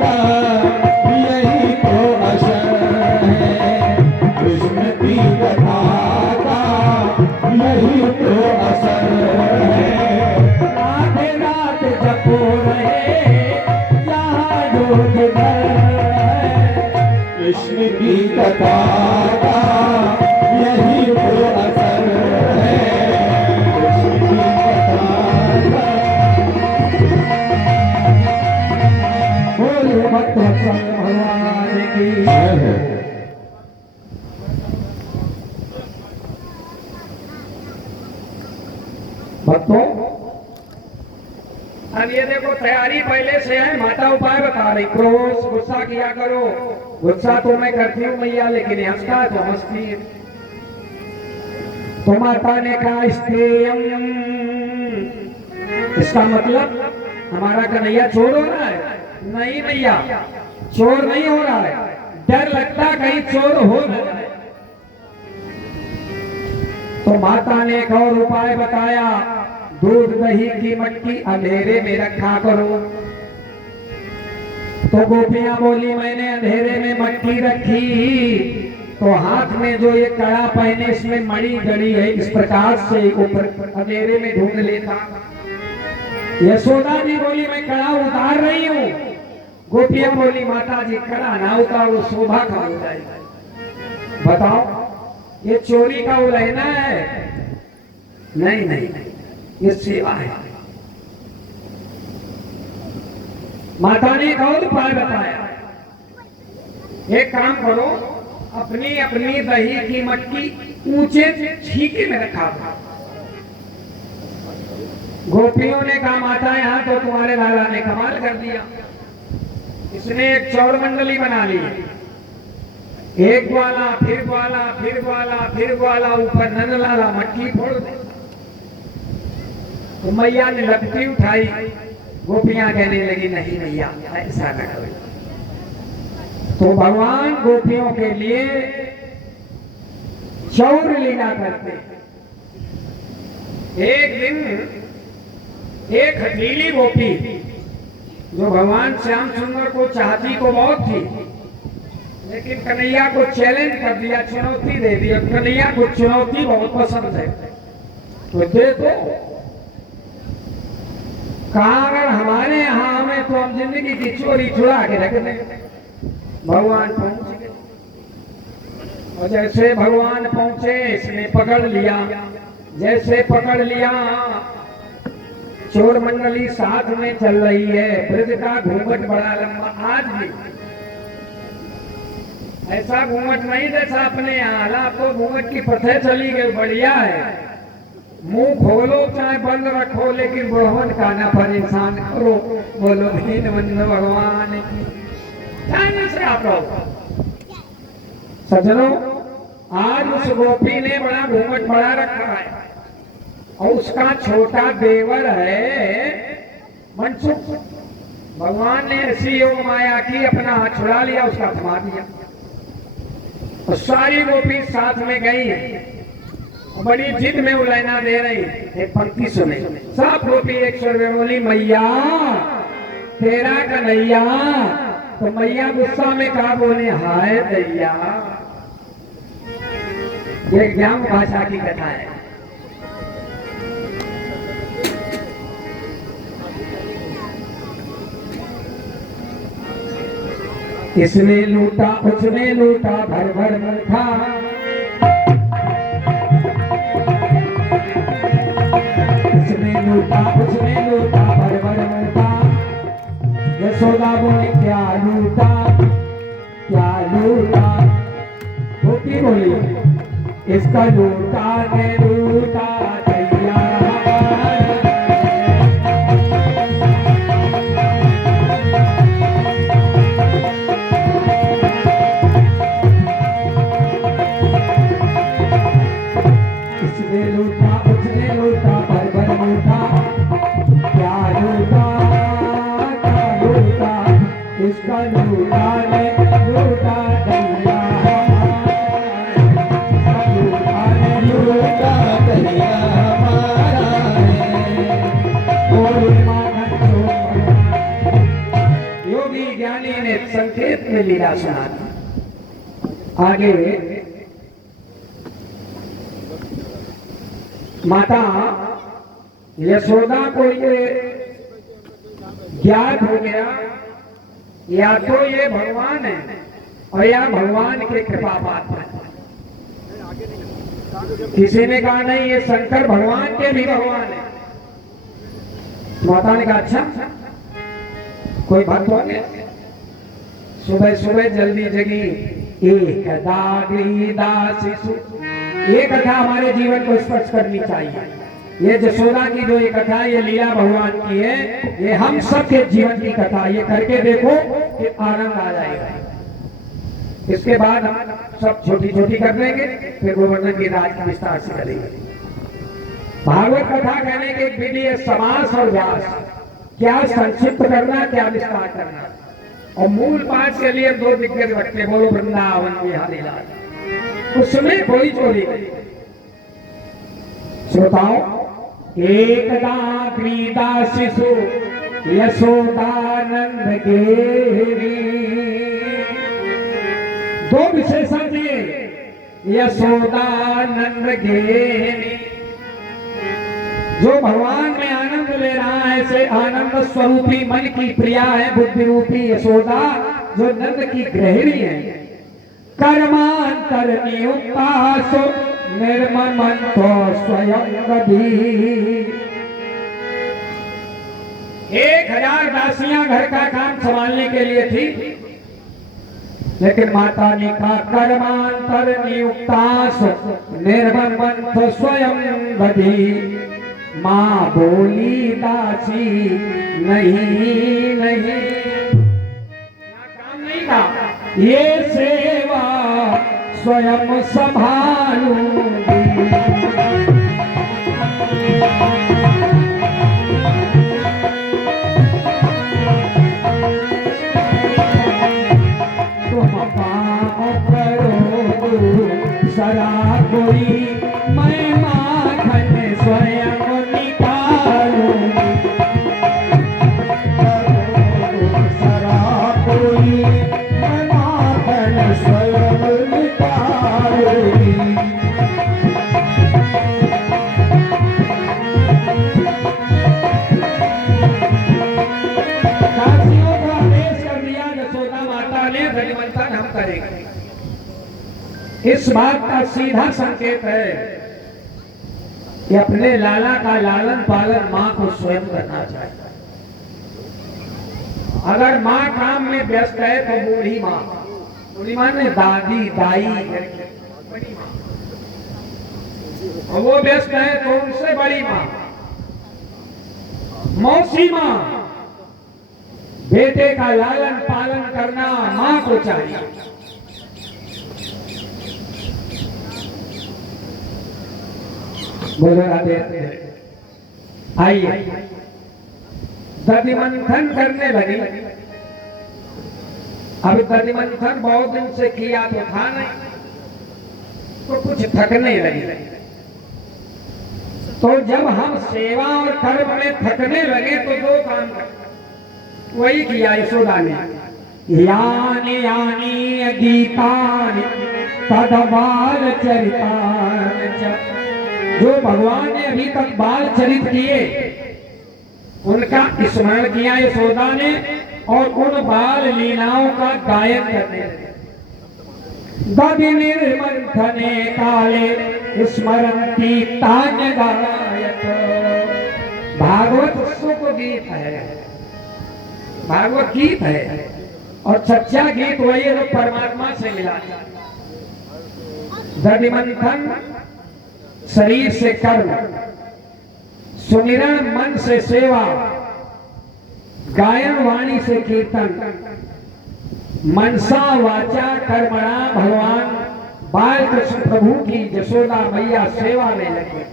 का यही तो असर है। कृष्ण की कथा का यही तो असर है। राधे राधे जपो रहे जहाँ जो जिधर, कृष्ण की कथा का अब ये देखो तैयारी पहले से है, माता उपाय बता रही, क्रोध गुस्सा किया करो, गुस्सा तो मैं करती हूँ मैया, लेकिन हंसता है तो हंसती है। तो माता ने कहा स्तेयम, इसका मतलब हमारा कन्हैया चोर हो रहा है? नहीं मैया, चोर नहीं हो रहा है, डर लगता कहीं चोर हो न जाए। तो माता ने एक और उपाय बताया, दूध दही की मटकी अंधेरे में रखा करो। तो गोपियां बोली मैंने अंधेरे में मटकी रखी, तो हाथ में जो ये कड़ा पहने इसमें मणि जड़ी है, इस प्रकार से ऊपर अंधेरे में ढूंढ लेता। यशोदा जी बोली मैं कड़ा उतार रही हूँ। गोपियां बोली माता जी कड़ा ना उतारो, शोभा का हो जाएगा। बताओ ये चोरी का उलहना है? नहीं नहीं, ये सेवा है। माता ने एक और उपाय बताया, एक काम करो, अपनी अपनी दही की मटकी ऊंचे छीके में रखा। गोपियों ने कहा माता यहाँ तो तुम्हारे लाला ने कमाल कर दिया, इसने एक चौर मंडली बना ली, एक ग्वाला फिर ग्वाला फिर ग्वाला फिर ग्वाला, ऊपर नंद लाला मटकी फोड़ दे। तो मैया ने लपटी उठाई, गोपियां कहने लगी नहीं मैया ऐसा न करो। तो भगवान गोपियों के लिए चौर लीला करते। एक दिन एक हठीली गोपी जो भगवान श्याम सुंदर को चाहती को बहुत थी, लेकिन कन्हैया को चैलेंज कर दिया, चुनौती दे दी। कन्हैया को चुनौती बहुत पसंद है, तो दे दो। कहा अगर हमारे यहाँ हमें तो हम जिंदगी की चोरी छुड़ा के रख दें। भगवान पहुंच गए, और जैसे भगवान पहुंचे इसने पकड़ लिया। जैसे पकड़ लिया, चोर मंडली साथ में चल रही है, ब्रज का घूंघट बड़ा लंबा। आज भी ऐसा घूंघट नहीं जैसा अपने यहाँ, तो घूंघट की प्रथा चली गई, बढ़िया है। मुंह खोलो चाहे बंद रखो, लेकिन बुढ़वन का ना परेशान करो। बोलो दीनबंधु भगवान की जाने से आप रहो। सज्जनों, आज उस गोपी ने बड़ा घूंघट बड़ा रखा है, और उसका छोटा देवर है मनसुख। भगवान ने ऐसी योग माया की, अपना हाथ छुड़ा लिया, उसका थमा दिया। और सारी गोपी साथ में गई, बड़ी जिद में उलहना दे रही। एक पंक्ति सुने, सब गोपी एक स्वर में बोली मैया तेरा कन्हैया। तो मैया गुस्सा में कहा, बोले हाय दैया। ये ज्ञान भाषा की कथा है। इसने लूटा उसने लूटा भर भर मुठा, इसने लूटा उसने लूटा भर भर मुठा। यशोदा बोली क्या लूटा क्या लूटा। गोपी बोली इसका लूटा ने लूटा दैया। इसका लूटा ने लूटा दैया, लूटा ने लूटा दैया हमारा है। योगी ज्ञानी ने संकेत में लीला सुना दी। आगे माता यशोदा को ये ज्ञात हो गया, या तो ये भगवान है और या भगवान के कृपा पात्र है। किसी ने कहा नहीं ये शंकर भगवान के भी भगवान है। माता ने कहा अच्छा कोई भक्त हो गया। सुबह सुबह जल्दी जगी। एक कथा हमारे जीवन को स्पर्श करनी चाहिए। ये जसोदा की जो ये कथा, ये लीला भगवान की है, ये हम सबके जीवन की कथा। ये करके देखो कि आनंद आ जाएगा। इसके बाद हम सब छोटी छोटी कर लेंगे, फिर गोवर्धन की राज की विस्तार से करेंगे। भागवत कथा कहने की एक विधि है, समास और व्यास। क्या संक्षिप्त करना, क्या विस्तार करना। और मूल पाठ के लिए दो दिग्गज रखते, बोलो वृंदावन बिहारी लाल, उसमें कोई चोरी नहीं। श्रोताओं, एकदा क्रीडा शिशु यशोदानंद गेरी। दो विशेषण दिए, यशोदानंद गेरी। जो भगवान में आनंद ले रहा है, से आनंद स्वरूपी मन की प्रिया है बुद्धि रूपी यशोदा, जो नंद की गृहिणी है। कर्मांतर नियुक्ता निर्ममन तो स्वयं गधी। 1000 दासियां घर का काम संभालने के लिए थी, लेकिन माता ने कहा कर्मांतर नियुक्तास निर्ममन तो स्वयं गधी। माँ बोली दासी नहीं नहीं, काम नहीं था, ये सेवा स्वयं संभालूंगी। तुम पाओ करो सरा कोई, मैं माखन स्वयं निकालूंगी। सरा कोई, मैं माखन स्वयं निकालूंगी। काशियों का आदेश कर दिया यशोदा माता ने, धन्वंतन हम करेंगे। इस बात का सीधा संकेत है कि अपने लाला का लालन पालन मां को स्वयं करना चाहिए। अगर मां काम में व्यस्त है तो बूढ़ी मां ने दादी दाई बड़ी मां, और वो व्यस्त है तो उनसे बड़ी मां मौसी मां। बेटे का लालन पालन करना मां को चाहिए। बोलो राधे राधे। आइए दधिमंथन करने लगी। अब दधिमंथन बहुत दिन से किया तो था नहीं, तो कुछ थकने लगी। तो जब हम सेवा और कर्म में थकने लगे तो दो काम कर, वही किया यशोदा ने। यानी यानी गीतानि तद बाल चरितानि च। जो भगवान ने अभी तक बाल चरित किए उनका स्मरण किया यशोदा ने, और उन बाल लीलाओं का गायन करने लगे। दधि निर्मंथने काले स्मरंती तान्य गायत। भागवत सुख गीत है, भागवत गीत है, और सच्चा गीत वही है जो परमात्मा से मिला। दधि मंथन शरीर से कर्म, सुमिरन मन से सेवा, गायन वाणी से कीर्तन, मनसा वाचा कर्मणा भगवान बाल कृष्ण प्रभु की यशोदा मैया सेवा में लगे।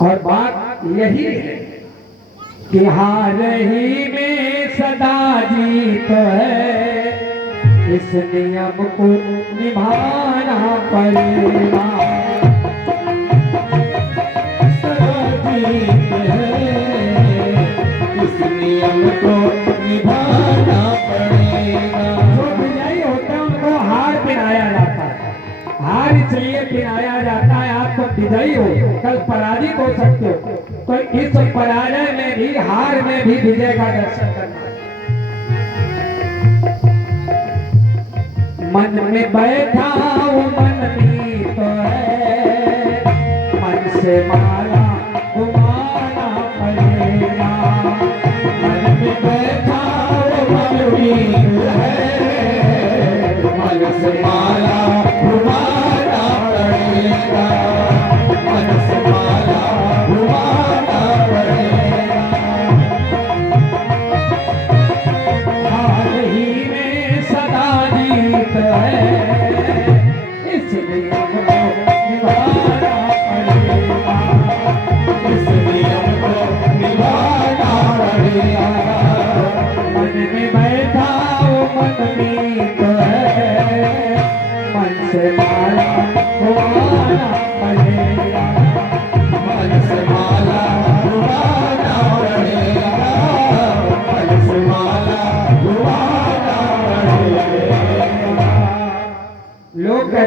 और बात यही है कि हार ही में सदा जीत है, इस नियम को निभाना पड़ेगा। इस नियम को निभाना पड़ेगा। जो विजयी होते हैं उनको हार पिलाया जाता है। हार इसलिए पिलाया जाता है, आप तो विजयी हो, कल पराजित हो सकते हो, तो इस पराजय में भी, हार में भी विजय का दर्शन करना। मन में बैठा मन भी तो है, मन से माला घुमाना पड़ेगा। मन में बैठा मन भी है, मन से माला घुमाना पड़ेगा। मन से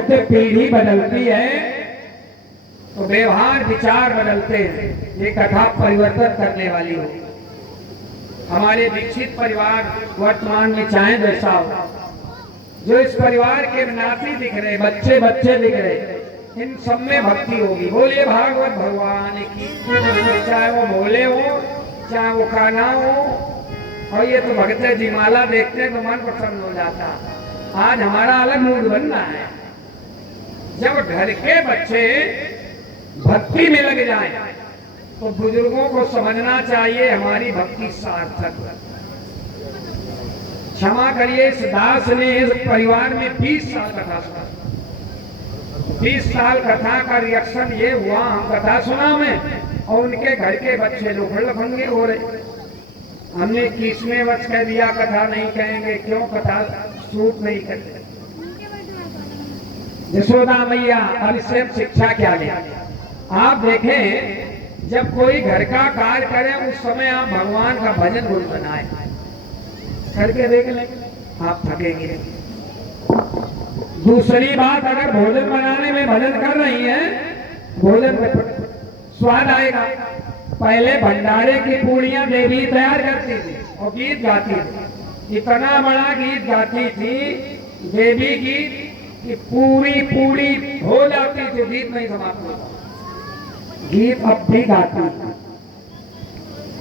जैसे पीढ़ी बदलती है तो व्यवहार विचार बदलते हैं। ये कथा परिवर्तन करने वाली हो। हमारे विकसित परिवार वर्तमान में चाहे जैसा हो, जो इस परिवार के नाती दिख रहे, बच्चे बच्चे दिख रहे, इन सब में भक्ति होगी। बोलिए भागवत भगवान की। चाहे वो भोले हो, चाहे वो कान्हा हो, और ये तो भगते जी माला देखते हैं तो मन प्रसन्न हो जाता। आज हमारा अलग मूड बनना है। जब घर के बच्चे भक्ति में लग जाएं, तो बुजुर्गों को समझना चाहिए हमारी भक्ति सार्थक। क्षमा करिए, इस दास ने इस परिवार में 20 साल कथा सुना। 20 साल कथा का रिएक्शन ये हुआ, हम कथा सुना में और उनके घर के बच्चे लोग लफंगे हो रहे। हमने 21वें वर्ष कह दिया कथा नहीं कहेंगे, क्यों कथा सूट नहीं करते। यशोदा मैया अब इससे शिक्षा क्या ले? आप देखें, जब कोई घर का कार्य करे उस समय आप भगवान का भजन गुण बनाए, करके देख लें, आप थकेंगे। दूसरी बात, अगर भोजन बनाने में भजन कर रही हैं, भोजन में स्वाद आएगा। पहले भंडारे की पूड़ियां देवी तैयार करती थी और गीत गाती थी। इतना बड़ा गीत गाती थी देवी गीत कि पूरी पूरी हो जाती थी, गीत नहीं समाप्त होता। गीत अब भी गाती,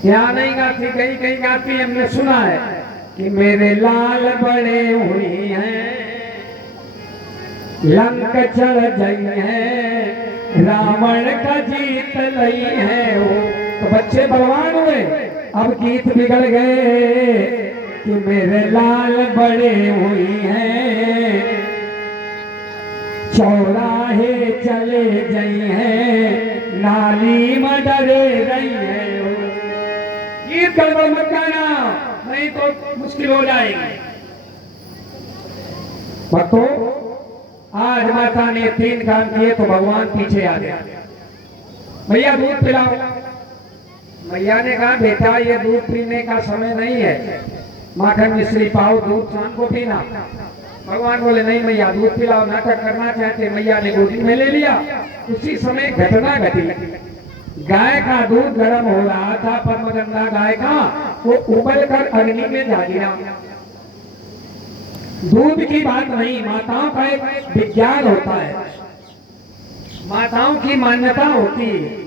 यहाँ नहीं गाती, कहीं कहीं गाती। हमने सुना है कि मेरे लाल बड़े हुए हैं, लंक चढ़ गई है, रावण का जीत लई है। वो तो बच्चे बलवान हुए, अब गीत बिगड़ गए कि मेरे लाल बड़े हुए हैं, चौराहे चले गई हैं, नाली में डरे रही है। गीत गड़बड़ मत गाना, नहीं तो मुश्किल हो जाएगी। भक्तों, आज माता ने 3 काम किए तो भगवान पीछे आ गया। भैया दूध पिलाओ। मैया ने कहा बेटा ये दूध पीने का समय नहीं है, माखन मिश्री पाओ, दूध शाम को पीना। भगवान बोले नहीं मैया दूध पिलाओ। नाटक करना चाहते, मैया ने गोदी में ले लिया। उसी समय घटना घटी, गाय का दूध गर्म हो रहा था, परमगंगा गाय का, वो उबल कर अग्नि में जा गिरा। दूध की बात नहीं, माताओं का एक विज्ञान होता है, माताओं की मान्यता होती है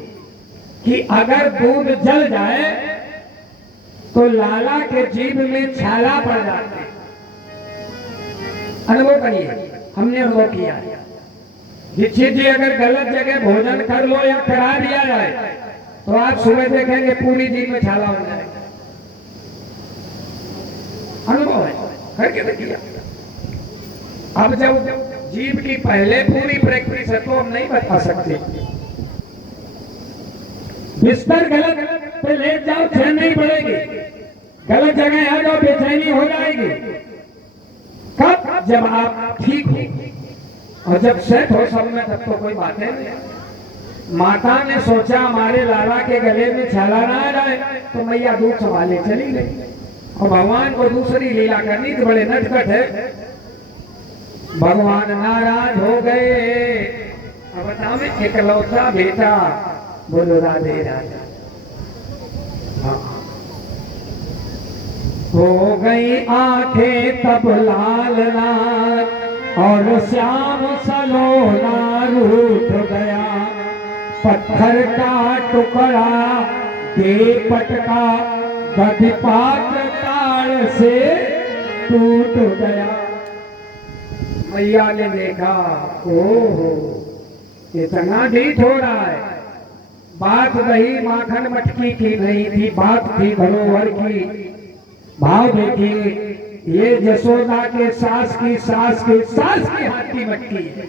कि अगर दूध जल जाए तो लाला के जीभ में छाला पड़ जाते। अनुभव करिए, हमने अनुभव किया। दीक्षित जी अगर गलत जगह भोजन कर लो या करा दिया जाए तो आप सुबह देखेंगे पूरी जीभ में छाला हो जाएगा। अनुभव है, करके देखिए। अब जब जीभ की पहले पूरी प्रैक्टिस है तो हम नहीं बता सकते। बिस्तर गलत पे लेट जाओ, चैन नहीं पड़ेगी, गलत जगह आ जाओ बेचैनी हो जाएगी। कब? जब आप ठीक हो और जब सेट हो सब में, तब तो कोई बात नहीं। माता ने सोचा हमारे लाला के गले में छाला ना आ जाए तो मैया दूध संभाले चली गई। और भगवान को दूसरी लीला करनी थी, बड़े नटखट है। भगवान नाराज हो गए। अब बताओ में इकलौता बेटा, बोलो राधे राधे। हो गई आंखें तब लाल लाल और श्याम सलोना रूठ गया। पत्थर का टुकड़ा दे पटका, गतिपात ताड़ से टूट गया। मैया ने देखा, ओहो इतना ढीठ हो रहा है। बात दही माखन मटकी की नहीं थी, बात थी धरोहर की। भाव देखिए, ये यशोदा के सास की सास की सास की हाथ की मटकी है।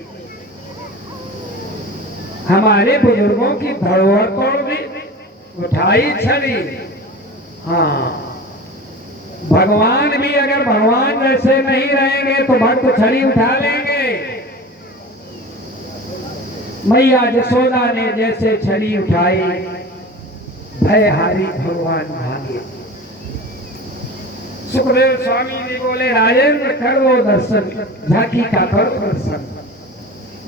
हमारे बुजुर्गों की धरोहर तोड़ दी, उठाई छड़ी। हाँ, भगवान भी अगर भगवान जैसे नहीं रहेंगे तो भक्त छड़ी उठा लेंगे। मैया यशोदा ने जैसे छड़ी उठाई, भयहारी भगवान भागे। सुखदेव स्वामी जी बोले राजेंद्र कर लो दर्शन, झांकी का करो दर्शन।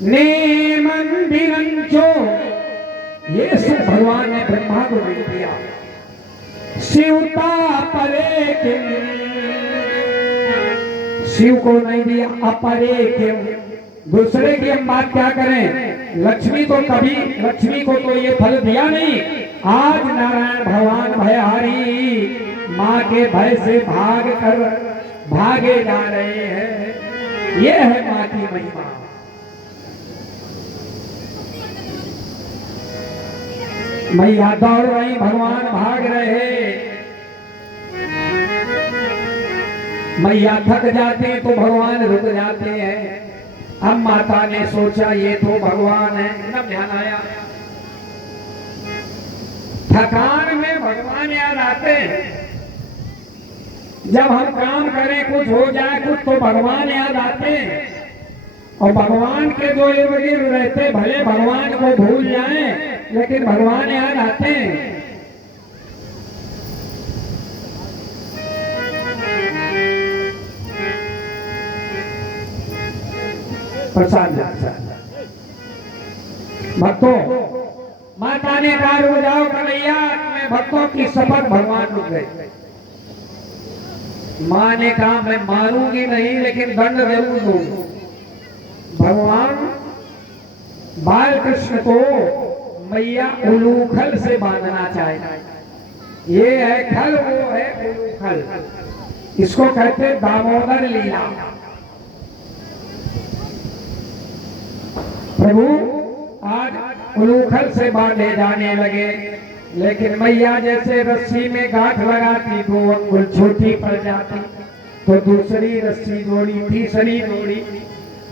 नेमन बिरंचो, ये सब भगवान ने ब्रह्मा को नहीं दिया। शिवता परे किम, शिव को नहीं दिया। अपरे किम, दूसरे की हम बात क्या करें। लक्ष्मी तो कभी, लक्ष्मी को तो ये फल दिया नहीं। आज नारायण भगवान भयहारी माँ के भय से भागे जा रहे हैं। ये है माँ की महिमा। मैया दौड़ रही, भगवान भाग रहे। मैया थक जाते हैं तो भगवान रुक जाते हैं। अब माता ने सोचा ये तो भगवान है, तब ध्यान आया। थकान में भगवान याद आते हैं। जब हम काम करें, कुछ हो जाए कुछ, तो भगवान याद आते हैं। और भगवान के जो इर्द गिर्द रहते, भले भगवान को भूल जाएं, लेकिन भगवान याद आते हैं। प्रसाद भक्तों, माता ने कहा रुक जाओ कन्हैया, मैं भक्तों की शपथ। भगवान रुक गए। माँ ने कहा मैं मारूंगी नहीं, लेकिन दंड जरूर दूंगी। भगवान बाल कृष्ण को मैया उलूखल से बांधना चाहे। ये है खल, वो है उलूखल। इसको कहते दामोदर लीला। प्रभु आज उलूखल से बांधे जाने लगे, लेकिन मैया जैसे रस्सी में गांठ लगाती तो अंगुल छोटी पड़ जाती, तो दूसरी रस्सी जोड़ी, तीसरी जोड़ी।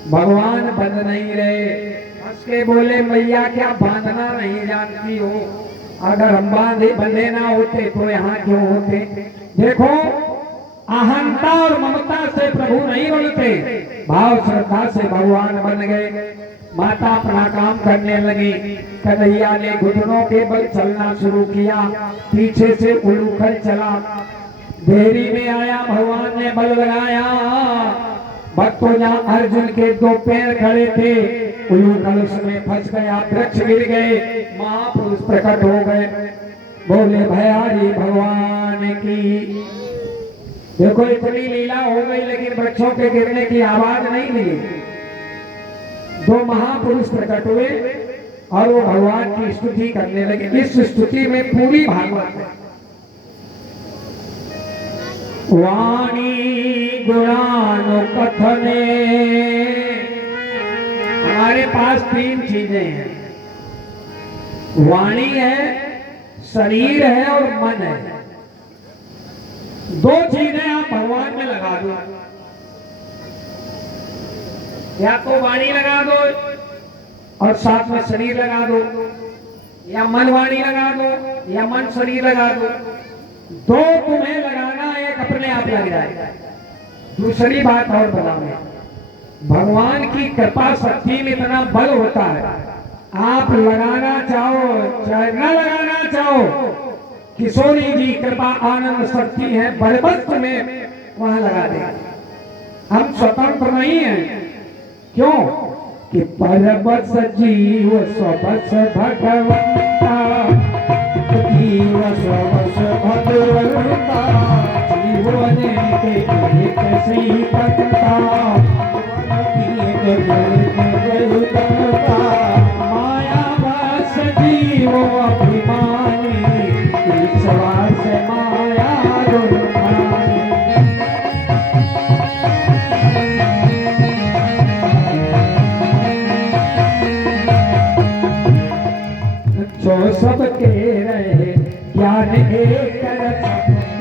भगवान बंध नहीं रहे। हंस के बोले मैया क्या बांधना नहीं जानती हो? अगर हम बंधे ना होते तो यहाँ क्यों होते? देखो, अहंता और ममता से प्रभु नहीं बनते, भाव श्रद्धा से भगवान बन गए। माता अपना काम करने लगी। कन्हैया ने घुटनों के बल चलना शुरू किया, पीछे से उलूखल चला। देरी में आया, भगवान ने बल लगाया। भक्तों, जहाँ अर्जुन के दो पैर खड़े थे, उलूखल उसमें फंस गया, वृक्ष गिर गए, महापुरुष प्रकट हो गए। बोले भयारी भगवान की। देखो इतनी लीला हो गई, लेकिन वृक्षों के गिरने की आवाज नहीं मिली। दो महापुरुष प्रकट हुए और वो भगवान की स्तुति करने लगे। इस स्तुति में पूरी भागवत है। वाणी गुणानुकथने, हमारे पास तीन चीजें हैं। वाणी है, शरीर है और मन है। दो चीजें आप भगवान में लगा दो। या तो वाणी लगा दो और साथ में शरीर लगा दो, या मन वाणी लगा दो या मन शरीर लगा दो। दो तुम्हें लगाना, एक अपने आप लग जाएगा। दूसरी बात और बताऊंगा, भगवान की कृपा शक्ति में इतना बल होता है, आप लगाना चाहो चाहे न लगाना चाहो, किशोरी जी कृपा आनंद शक्ति है, बलबत में वहां लगा देगा। हम स्वतंत्र नहीं हैं। क्यों? कि परबस जीव स्वबस भगवंता, जीव स्वबस भगवंता, जीवन के एक सी भक्ता, माया बस जीव अभिमानी, विश्वास माया दुर्भानी। जो सबके रहे ज्ञान एक रस,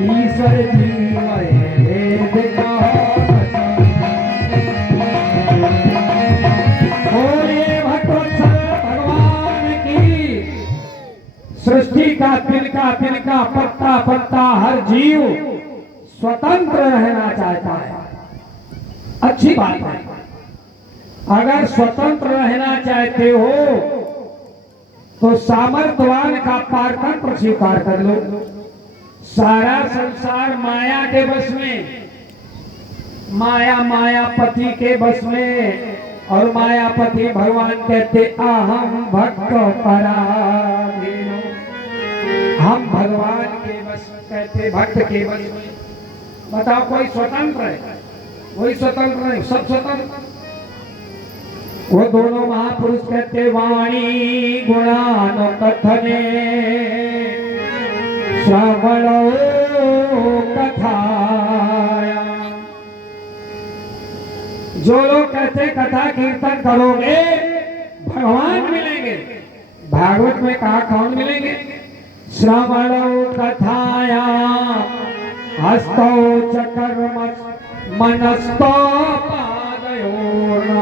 ईश्वर जीव वेद का भगवान की सृष्टि का तिनका तिनका, पत्ता पत्ता, हर जीव स्वतंत्र रहना चाहता है। अच्छी बात है। अगर स्वतंत्र रहना चाहते हो तो सामर्थ्यवान का पारतंत्र स्वीकार कर लो। सारा संसार माया के बस में, माया मायापति के बस में, और मायापति भगवान कहते अहम भक्त पराधीनो, हम भगवान के बस, कहते भक्त के बस में। बताओ कोई स्वतंत्र है? कोई स्वतंत्र नहीं, सब स्वतंत्र। वो दोनों महापुरुष कहते वाणी गुणानो कथने श्रवणो कथाया। जो लोग कहते कथा कीर्तन करोगे भगवान मिलेंगे, भागवत में कहा कौन मिलेंगे? श्रवणो कथाया हस्तौ च कर्म मनस्तो पादयोर्न।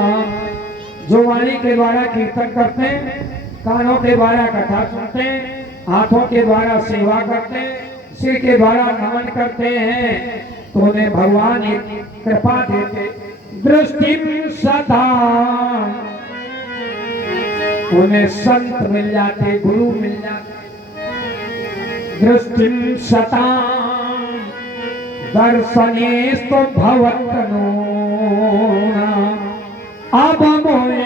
जो वाणी के द्वारा कीर्तन करते हैं, कानों के द्वारा कथा सुनते हैं, हाथों के द्वारा सेवा करते हैं, सिर के द्वारा नमन करते हैं, तो उन्हें भगवान एक कृपा देते, दृष्टि सदा, उन्हें संत मिल जाते, गुरु मिल जाते। दृष्टि सता दर्शनेस्तु भवत्तनो अब मोए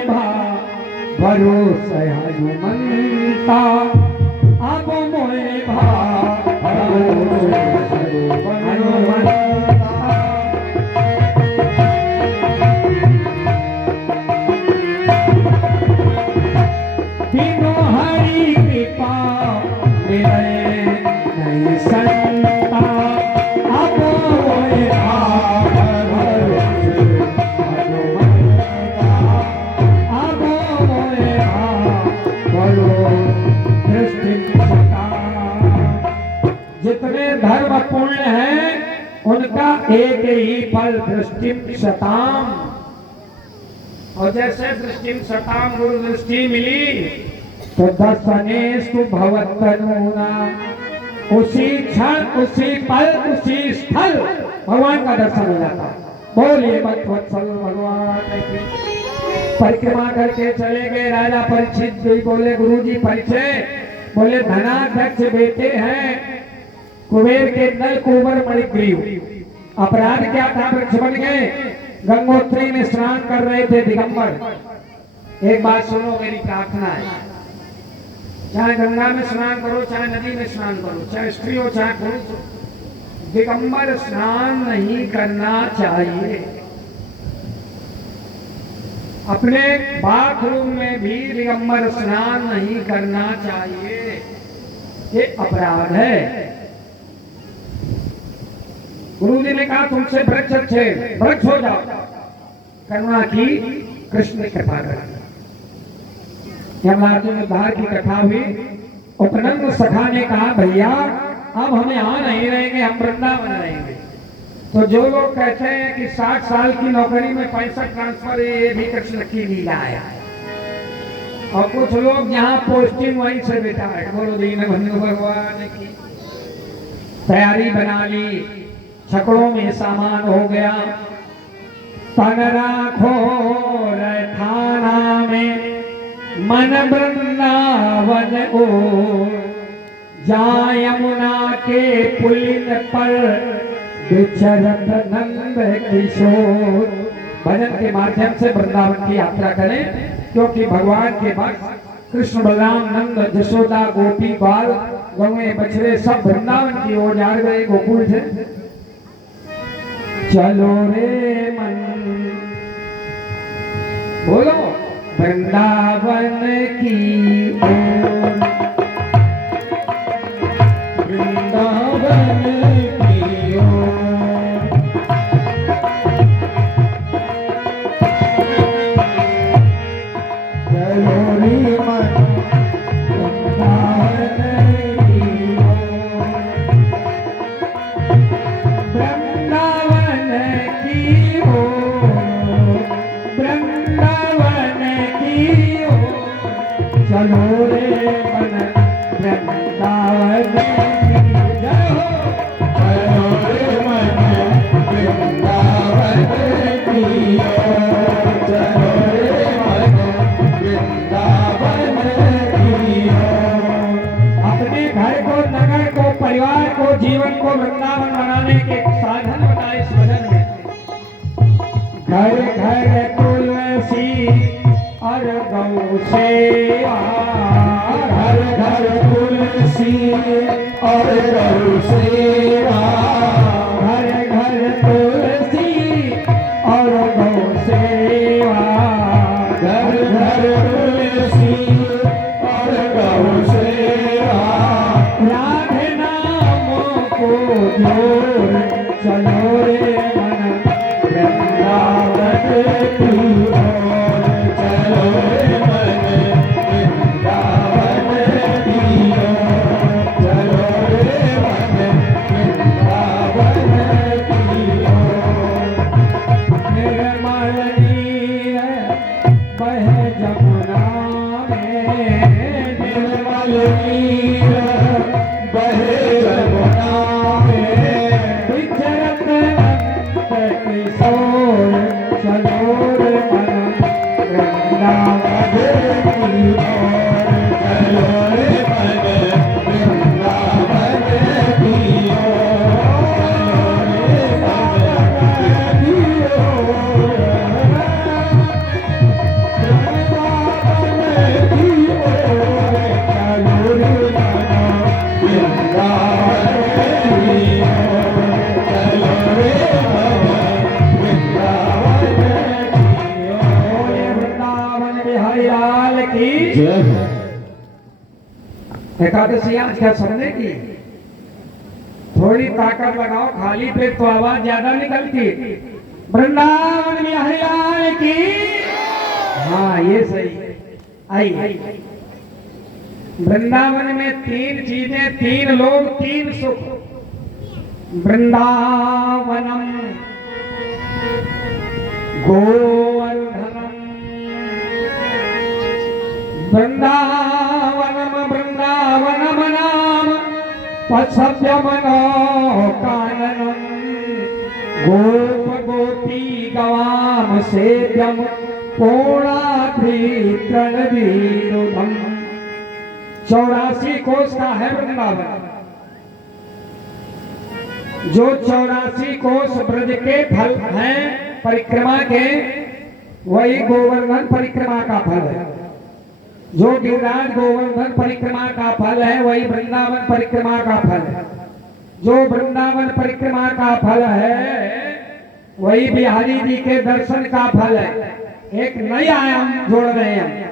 भरोसा हनुमंता, अब मोए भरोसा हनुमंता। बिनु हरि कृपा मिले नहीं संता, अब मोए जितने धर्म पुण्य हैं उनका एक ही फल दृष्टि शताम। और जैसे दृष्टि शताम गुरु दृष्टि मिली तो दर्शनेस्तु भवत्तनूना, उसी क्षण उसी पल उसी स्थल भगवान का दर्शन हो जाता। बोलिए भक्तवत्सल भगवान की। परिक्रमा करके चले गए राजा परीक्षित जी, बोले गुरुजी परिचय, बोले धनाध्यक्ष बेटे हैं कुबेर के नल कुंवर मणिग्रीव। अपराध क्या था? वृक्ष बन गए, गंगोत्री में स्नान कर रहे थे दिगंबर। एक बात सुनो, मेरी प्रार्थना है, चाहे गंगा में स्नान करो, चाहे नदी में स्नान करो, चाहे स्त्री हो चाहे पुरुष हो, दिगंबर स्नान नहीं करना चाहिए। अपने बाथरूम में भी दिगंबर स्नान नहीं करना चाहिए, ये अपराध है। गुरु जी ने कहा तुमसे वृक्ष अच्छे, वृक्ष हो जाओ। करुणा की, कृष्ण ने कृपा कर। यमराज उद्धार की कथा हुई। उपनंद सखा ने कहा भैया अब हम यहाँ नहीं रहेंगे, हम वृंदावन रहेंगे। तो जो लोग कहते हैं कि 60 साल की नौकरी में 65 ट्रांसफर, ये भी कृष्ण की लीला है। और कुछ लोग यहाँ पोस्टिंग वहीं से बेटा है। बोलो दीन बंधु भगवान की। तैयारी बना ली, छकड़ों में सामान हो गया, तन राखो थाना में मन वृंदावन ओ, जा यमुना के पुलिन पर विचरत नंद किशोर। भजन के माध्यम से वृंदावन की यात्रा करें, क्योंकि भगवान के भक्त कृष्ण बलराम नंद जशोदा गोपी बाल गौए बछड़े सब वृंदावन की ओर जा गए, गोकुल से। चलो रे मन, बोलो वृंदावन की ओर, वृंदावन की ओर। चलो रे मन वृंदावन की ओर, वृंदावन की ओर, वृंदावन की ओर, चलो रे मन वृंदावन की। जय हो। चलो रे मन वृंदावन की ओर, चलो रे मन वृंदावन की ओर। अपने घर को, नगर को, परिवार को, जीवन को वृंदावन बनाने के साधन बताए इस भजन में। घर घर कुल तुलसी और गौ सेवा, घर घर तुलसी और गौ सेवा, घर घर तुलसी और गौ सेवा, घर घर तुलसी और गौ सेवा, राधे नाम को जोर चलो रे मन वृंदावन की ओर, चलो रे मन वृंदावन की ओर, चलो रे मन वृंदावन की ओर। निर्मल नीर बहे जमुना में, निर्मल नीर बहे यमुना में, विचरत नंद किशोर चलो रे मन वृंदावन की ओर, चलो रे मन वृंदावन की ओर, चलो रे मन वृंदावन की ओर, चलो रे मन वृंदावन की ओर। बोले वृंदावन बिहारी लाल की जय हो। एकादशी आज क्या सुनने की, थोड़ी ताकत लगाओ, खाली पेट तो आवाज ज्यादा निकलती। वृंदावन बिहारी लाल की, हाँ ये सही। आई वृंदावन में तीन चीजें, तीन लोग, तीन सुख। वृंदावनम गोवर्धनम, वृंदावनम वृंदावनम नाम पश्य मनो काननम, गोप गोपी गवाम सेव्यम पूर्णाद्रितृणवीरुधम। 84 कोस का है वृंदावन। जो 84 कोस ब्रज के फल हैं परिक्रमा के, वही गोवर्धन परिक्रमा का फल है। जो गिरिराज गोवर्धन परिक्रमा का फल है, वही वृंदावन परिक्रमा का फल है। जो वृंदावन परिक्रमा का फल है, वही बिहारी जी के दर्शन का फल है। एक नई आयाम जोड़ रहे हैं।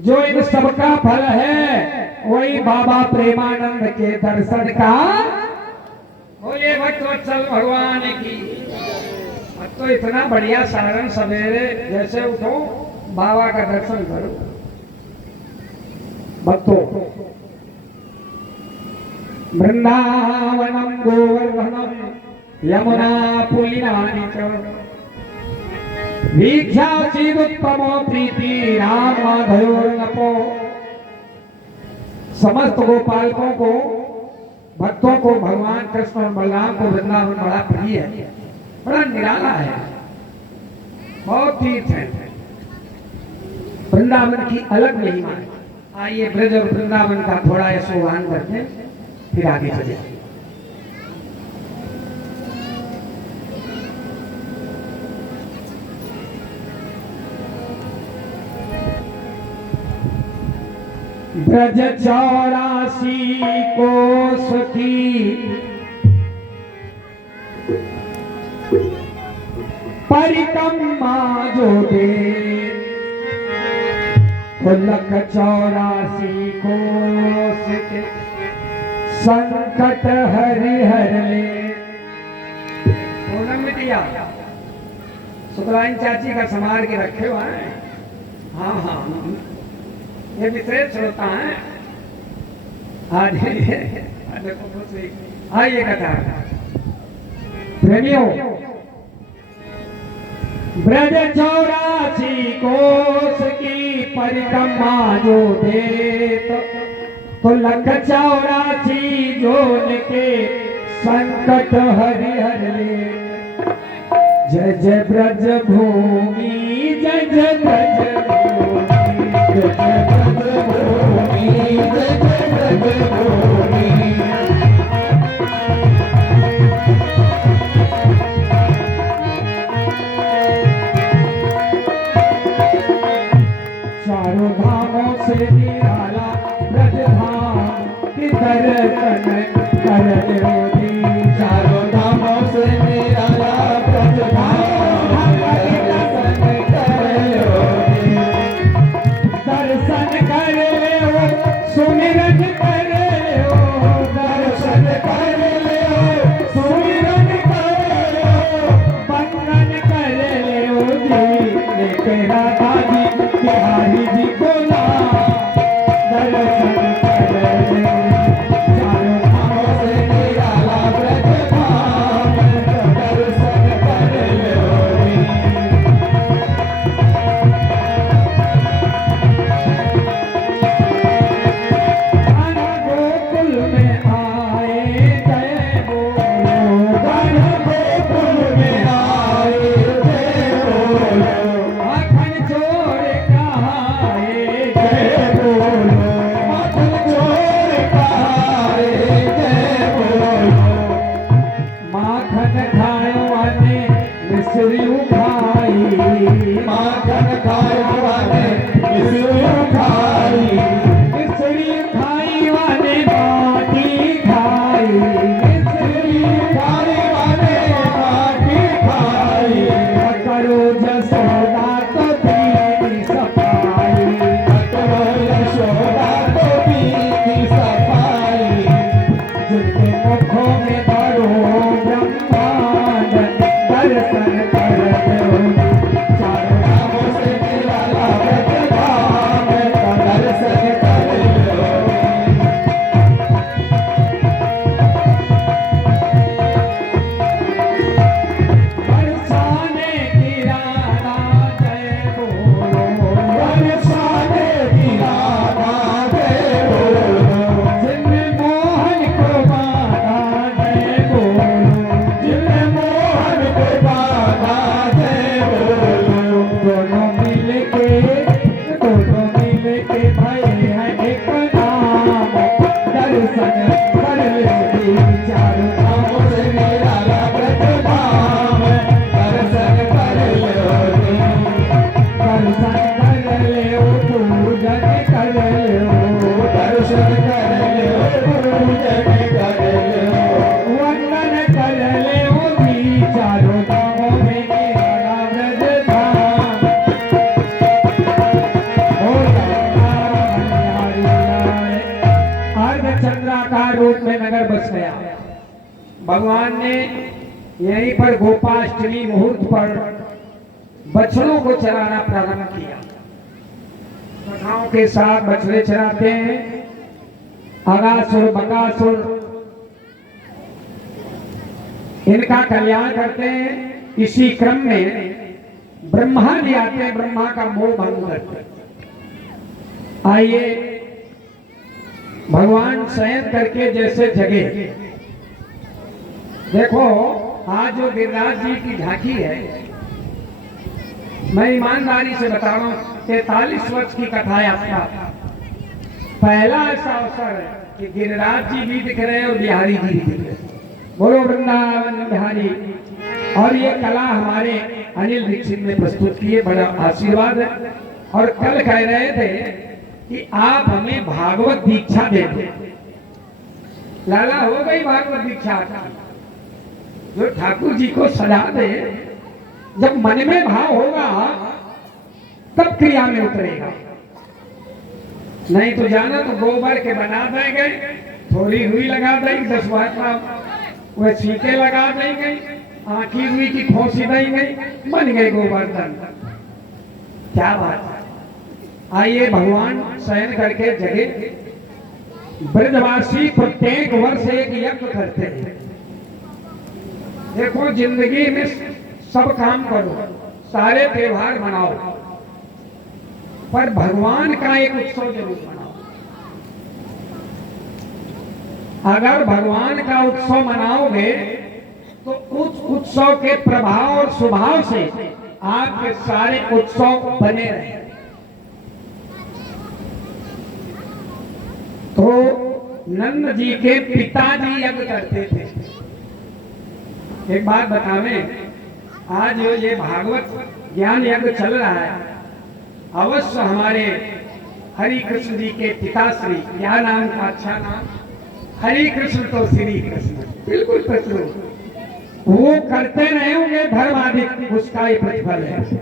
जो इन सबका फल है, वही बाबा प्रेमानंद के दर्शन का। बोले भक्तवत्सल भगवान की। अब तो इतना बढ़िया सारण, सवेरे जैसे उठो बाबा का दर्शन करो भक्तों। वृंदावनम गोवर्धनम यमुना पुलिनानि च, वीक्षासीदुत्तमो प्रीति राम माधयोर्नपो। समस्त गोपालकों को, भक्तों को भगवान कृष्ण और बलराम को वृंदावन बड़ा प्रिय है, बड़ा निराला है, बहुत तीर्थ है। वृंदावन की अलग महिमा है। आइए ब्रज और वृंदावन का थोड़ा यशोगान करते हैं, फिर आगे चले। ब्रज 84 कोस की परिक्रमा जो दे, लख 84 कोस के संकट हरि हर ले। पूनम बिटिया शुक्लाइन चाची का संभाल के रखे हुआ है। हाँ हाँ, ये विशेष श्रोता है। आज आइए कथा प्रेमियों। ब्रज 84 कोस की परिक्रमा जो दे, तो लख 84 जोन के संकट हरि हर ले। जय जय ब्रज भूमि, जय जय ब्रज भूमि, जय जय ब्रज भूमि, जय जय ब्रज भूमि। चारों धामों से निराला ब्रज धाम दर्शन कर लो जी। दर्शन कर लो सुमिरन कर लो दर्शन कर लो सुमिरन कर लो वंदन कर लो जी लेके राधा जी बिहारी जी को नाम दर्शन कर लो चारों धामों से निराला ब्रज धाम दर्शन कर लो जी। घन गोकुल में आए जय बोलो घन गोकुल में आए जय बोलो माखन चोर कहाए जय बोलो माखन चोर कहाए जय बोलो माखन खायो वाले मिश्री उठाई माखन खाए वाले मिश्री खाई मिश्री खाई वाले बाटी खाई मिश्री खाए वाले बाटी खाई करो जसोदा तो पीली सफाई करो यशोदा को पीती सफाई जिनके मुखों में भरो ब्रह्मांड दर्शन कर लो चारों धामों से निराला ब्रज धाम दर्शन कर लो। बरसाने की राधा जय बोलो बरसाने की राधा जय बोलो जिनमें मोहन को बाधा जय बोलो जिन्हें मोहन को बाधा जय बोलो दोनों मिल के भय है एक नाम दर्शन कर लो जी चारों धामों से निराला ब्रज धाम दर्शन कर लो जी। दर्शन कर लो पूजन कर लो दर्शन कर लो पूजन कर लो वंदन कर लो जी चारों धामों में निराला ब्रज धाम अर्धचंद्राकार रूप में नगर बस गया। भगवान ने यहीं पर गोपाष्टमी मुहूर्त पर बछड़ों को चराना प्रारंभ किया। सखाओं के साथ बछड़े चराते हैं। अगासुर बकासुर इनका कल्याण करते हैं। इसी क्रम में ब्रह्मा जी आते हैं, ब्रह्मा का मोह भंग करते हैं। आइए भगवान शयन करके जैसे जगे। देखो आज जो गिरिराज जी की झांकी है, मैं ईमानदारी से बता रहा हूँ 43 वर्ष की कथा यात्रा पहला ऐसा अवसर है कि गिरिराज जी भी दिख रहे हैं और बिहारी जी भी दिख रहे हैं। बोलो वृंदावन बिहारी। और ये कला हमारे अनिल दीक्षित ने प्रस्तुत की है, बड़ा आशीर्वाद है। और कल कह रहे थे कि आप हमें भागवत दीक्षा दे दो। लाला हो गई भागवत दीक्षा आपकी। जो ठाकुर जी को सजा दे, जब मन में भाव होगा तब क्रिया में उतरेगा। नहीं तो जाना तो गोबर के बना देंगे, थोड़ी रुई लगा देंगे, 10 बार वह सीके लगा देंगे, आँखी रुई की खोसी देंगे, बन गए गोवर्धन। क्या बात है। आइए भगवान शयन करके जगे। ब्रजवासी प्रत्येक वर्ष एक यज्ञ करते हैं। देखो जिंदगी में सब काम करो, सारे त्योहार मनाओ, पर भगवान का एक उत्सव जरूर मनाओ। अगर भगवान का उत्सव मनाओगे तो उस उत्सव के प्रभाव और स्वभाव से आपके सारे उत्सव बने रहे। तो नंद जी के पिताजी यज्ञ करते थे। एक बात बतावें, आज ये भागवत ज्ञान यज्ञ चल रहा है, अवश्य हमारे हरि कृष्ण जी के पिताश्री, क्या नाम का अच्छा नाम, हरि कृष्ण तो श्री कृष्ण। बिल्कुल प्रतिरूप। वो करते रहे होंगे धर्म आदि, उसका ही प्रतिफल है।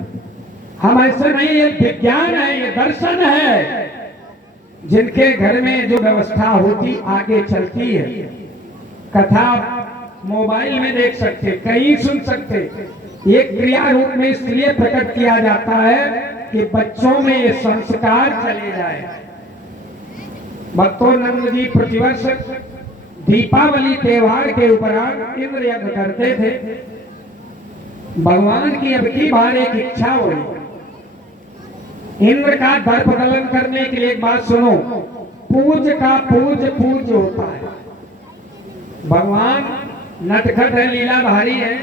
हम ऐसे नहीं, ये विज्ञान है, ये दर्शन है। जिनके घर में जो व्यवस्था होती आगे चलती है, कथा मोबाइल में देख सकते, कहीं सुन सकते, एक क्रिया रूप में इसलिए प्रकट किया जाता है कि बच्चों में ये संस्कार चले जाए। भक्तोनंद जी प्रतिवर्ष दीपावली त्योहार के उपरांत इंद्र यज्ञ करते थे। भगवान की अब की बार एक इच्छा हुई, इंद्र का दर्प दलन करने के लिए। एक बात सुनो, पूज का पूज होता है। भगवान नटखट है, लीला भारी है।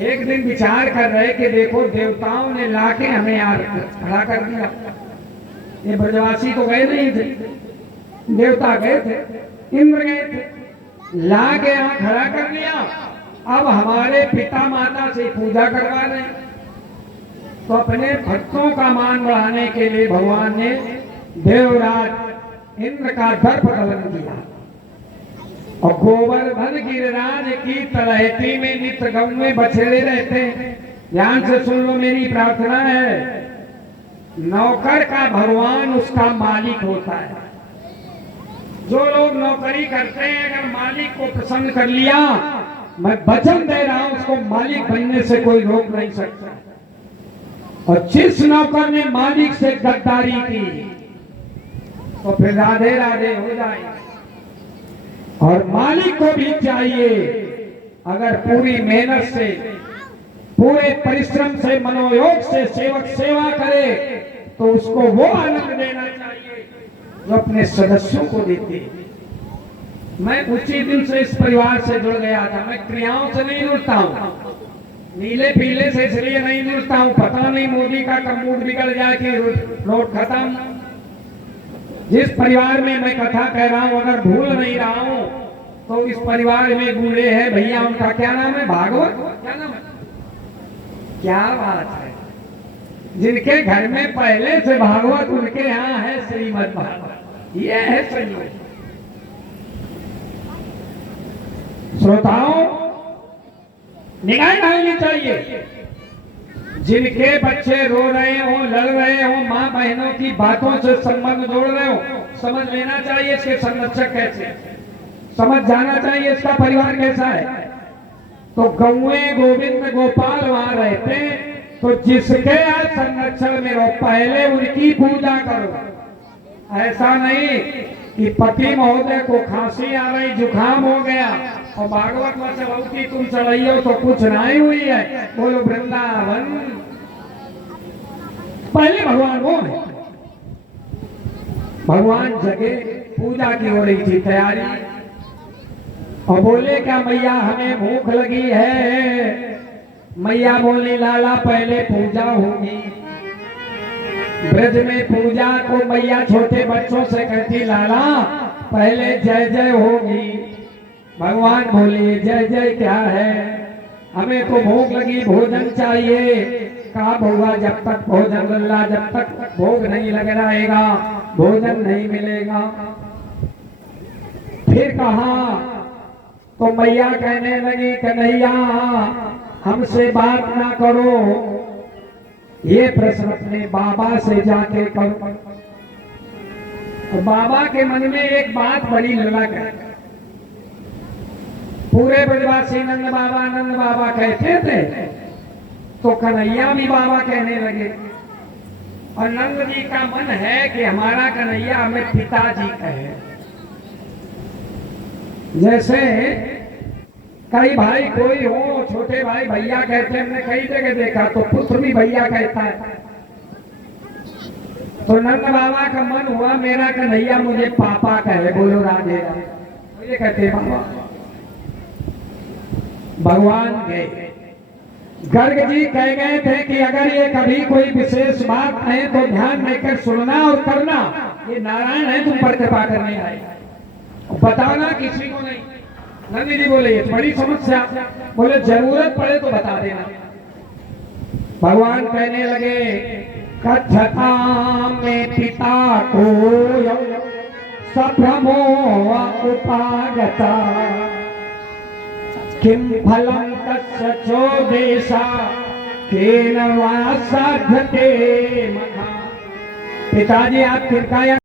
एक दिन विचार कर रहे कि देखो देवताओं ने लाके हमें यार खड़ा कर दिया। ये ब्रजवासी तो गए नहीं थे, देवता गए थे, इंद्र गए थे, लाके यहाँ खड़ा कर दिया। अब हमारे पिता माता से पूजा करवा रहे हैं। तो अपने भक्तों का मान बढ़ाने के लिए भगवान ने देवराज इंद्र का दर्प दलन किया। और गोवर्धन गिरिराज की तलहटी में नित्य गौ में बछड़े रहते हैं। ध्यान से सुन लो, मेरी प्रार्थना है। नौकर का भगवान उसका मालिक होता है। जो लोग नौकरी करते हैं, अगर मालिक को प्रसन्न कर लिया, मैं वचन दे रहा हूं, उसको मालिक बनने से कोई रोक नहीं सकता। और जिस नौकर ने मालिक से गद्दारी की तो फिर राधे राधे हो जाए। और मालिक को भी चाहिए, अगर पूरी मेहनत से, पूरे परिश्रम से, मनोयोग से सेवक सेवा करे तो उसको वो आनंद देना चाहिए जो अपने सदस्यों को देते। मैं उसी दिन से इस परिवार से जुड़ गया था। मैं क्रियाओं से नहीं जुड़ता हूँ, नीले पीले से इसलिए नहीं जुड़ता हूँ, पता नहीं मोदी का कब मूड बिगड़ जाए कि नोट खत्म। जिस परिवार में मैं कथा कह रहा हूँ, अगर भूल नहीं रहा हूँ तो इस परिवार में बूढ़े हैं भैया, उनका क्या नाम है? भागवत, क्या नाम है? क्या बात है, जिनके घर में पहले से भागवत, उनके यहाँ है श्रीमद् भागवत। ये है श्रीमद्। श्रोताओं, निगाह डालनी चाहिए। जिनके बच्चे रो रहे हो, लड़ रहे हो, माँ बहनों की बातों से संबंध जोड़ रहे हो, समझ लेना चाहिए इसके संरक्षक कैसे, समझ जाना चाहिए इसका परिवार कैसा है। तो गौए गोविंद गोपाल वहां रहते, तो जिसके आज संरक्षण में रहो, पहले उनकी पूजा करो। ऐसा नहीं कि पति महोदय को खांसी आ रही, जुकाम हो गया और भागवत में चलौती तुम चढ़ाई हो तो कुछ नहीं हुई है। बोलो वृंदावन। पहले भगवान वो है। भगवान जगे, पूजा की हो रही थी तैयारी, और बोले क्या मैया हमें भूख लगी है। मैया बोली लाला पहले पूजा होगी। ब्रज में पूजा को मैया छोटे बच्चों से कहती लाला पहले जय जय होगी। भगवान बोले जय जय क्या है, हमें तो भूख लगी, भोजन चाहिए। कहा भगवान जब तक भोजन लल्ला, जब तक भोग नहीं लग रहेगा भोजन नहीं मिलेगा। फिर कहा तो मैया कहने लगी कन्हैया हमसे बात ना करो, ये प्रश्न अपने बाबा से जाके करो। और बाबा के मन में एक बात बड़ी ललक है। पूरे ब्रजवासी नंद बाबा कहते थे, तो कन्हैया भी बाबा कहने लगे। और नंद जी का मन है कि हमारा कन्हैया हमें पिताजी कहे। जैसे कई भाई कोई हो, छोटे भाई भैया कहते हैं, हमने कई जगह देखा, तो पुत्र भी भैया कहता है। तो नंद बाबा का मन हुआ मेरा कन्हैया मुझे पापा कहे। बोलो राधे राधे। ये कहते बाबा। भगवान गए, गर्ग जी कह गए थे कि अगर ये कभी कोई विशेष बात है तो ध्यान देकर सुनना और करना। ये नारायण है, तुम पर कृपा करने आए, बताना किसी को नहीं। नंदी जी बोले ये बड़ी समस्या, बोले जरूरत पड़े तो बता देना। भगवान कहने लगे कथता में पिता को सभ्रमो उपागता किम फलम तस्य चोदेशा केन वा साध्यते महा। पिताजी आप कृपया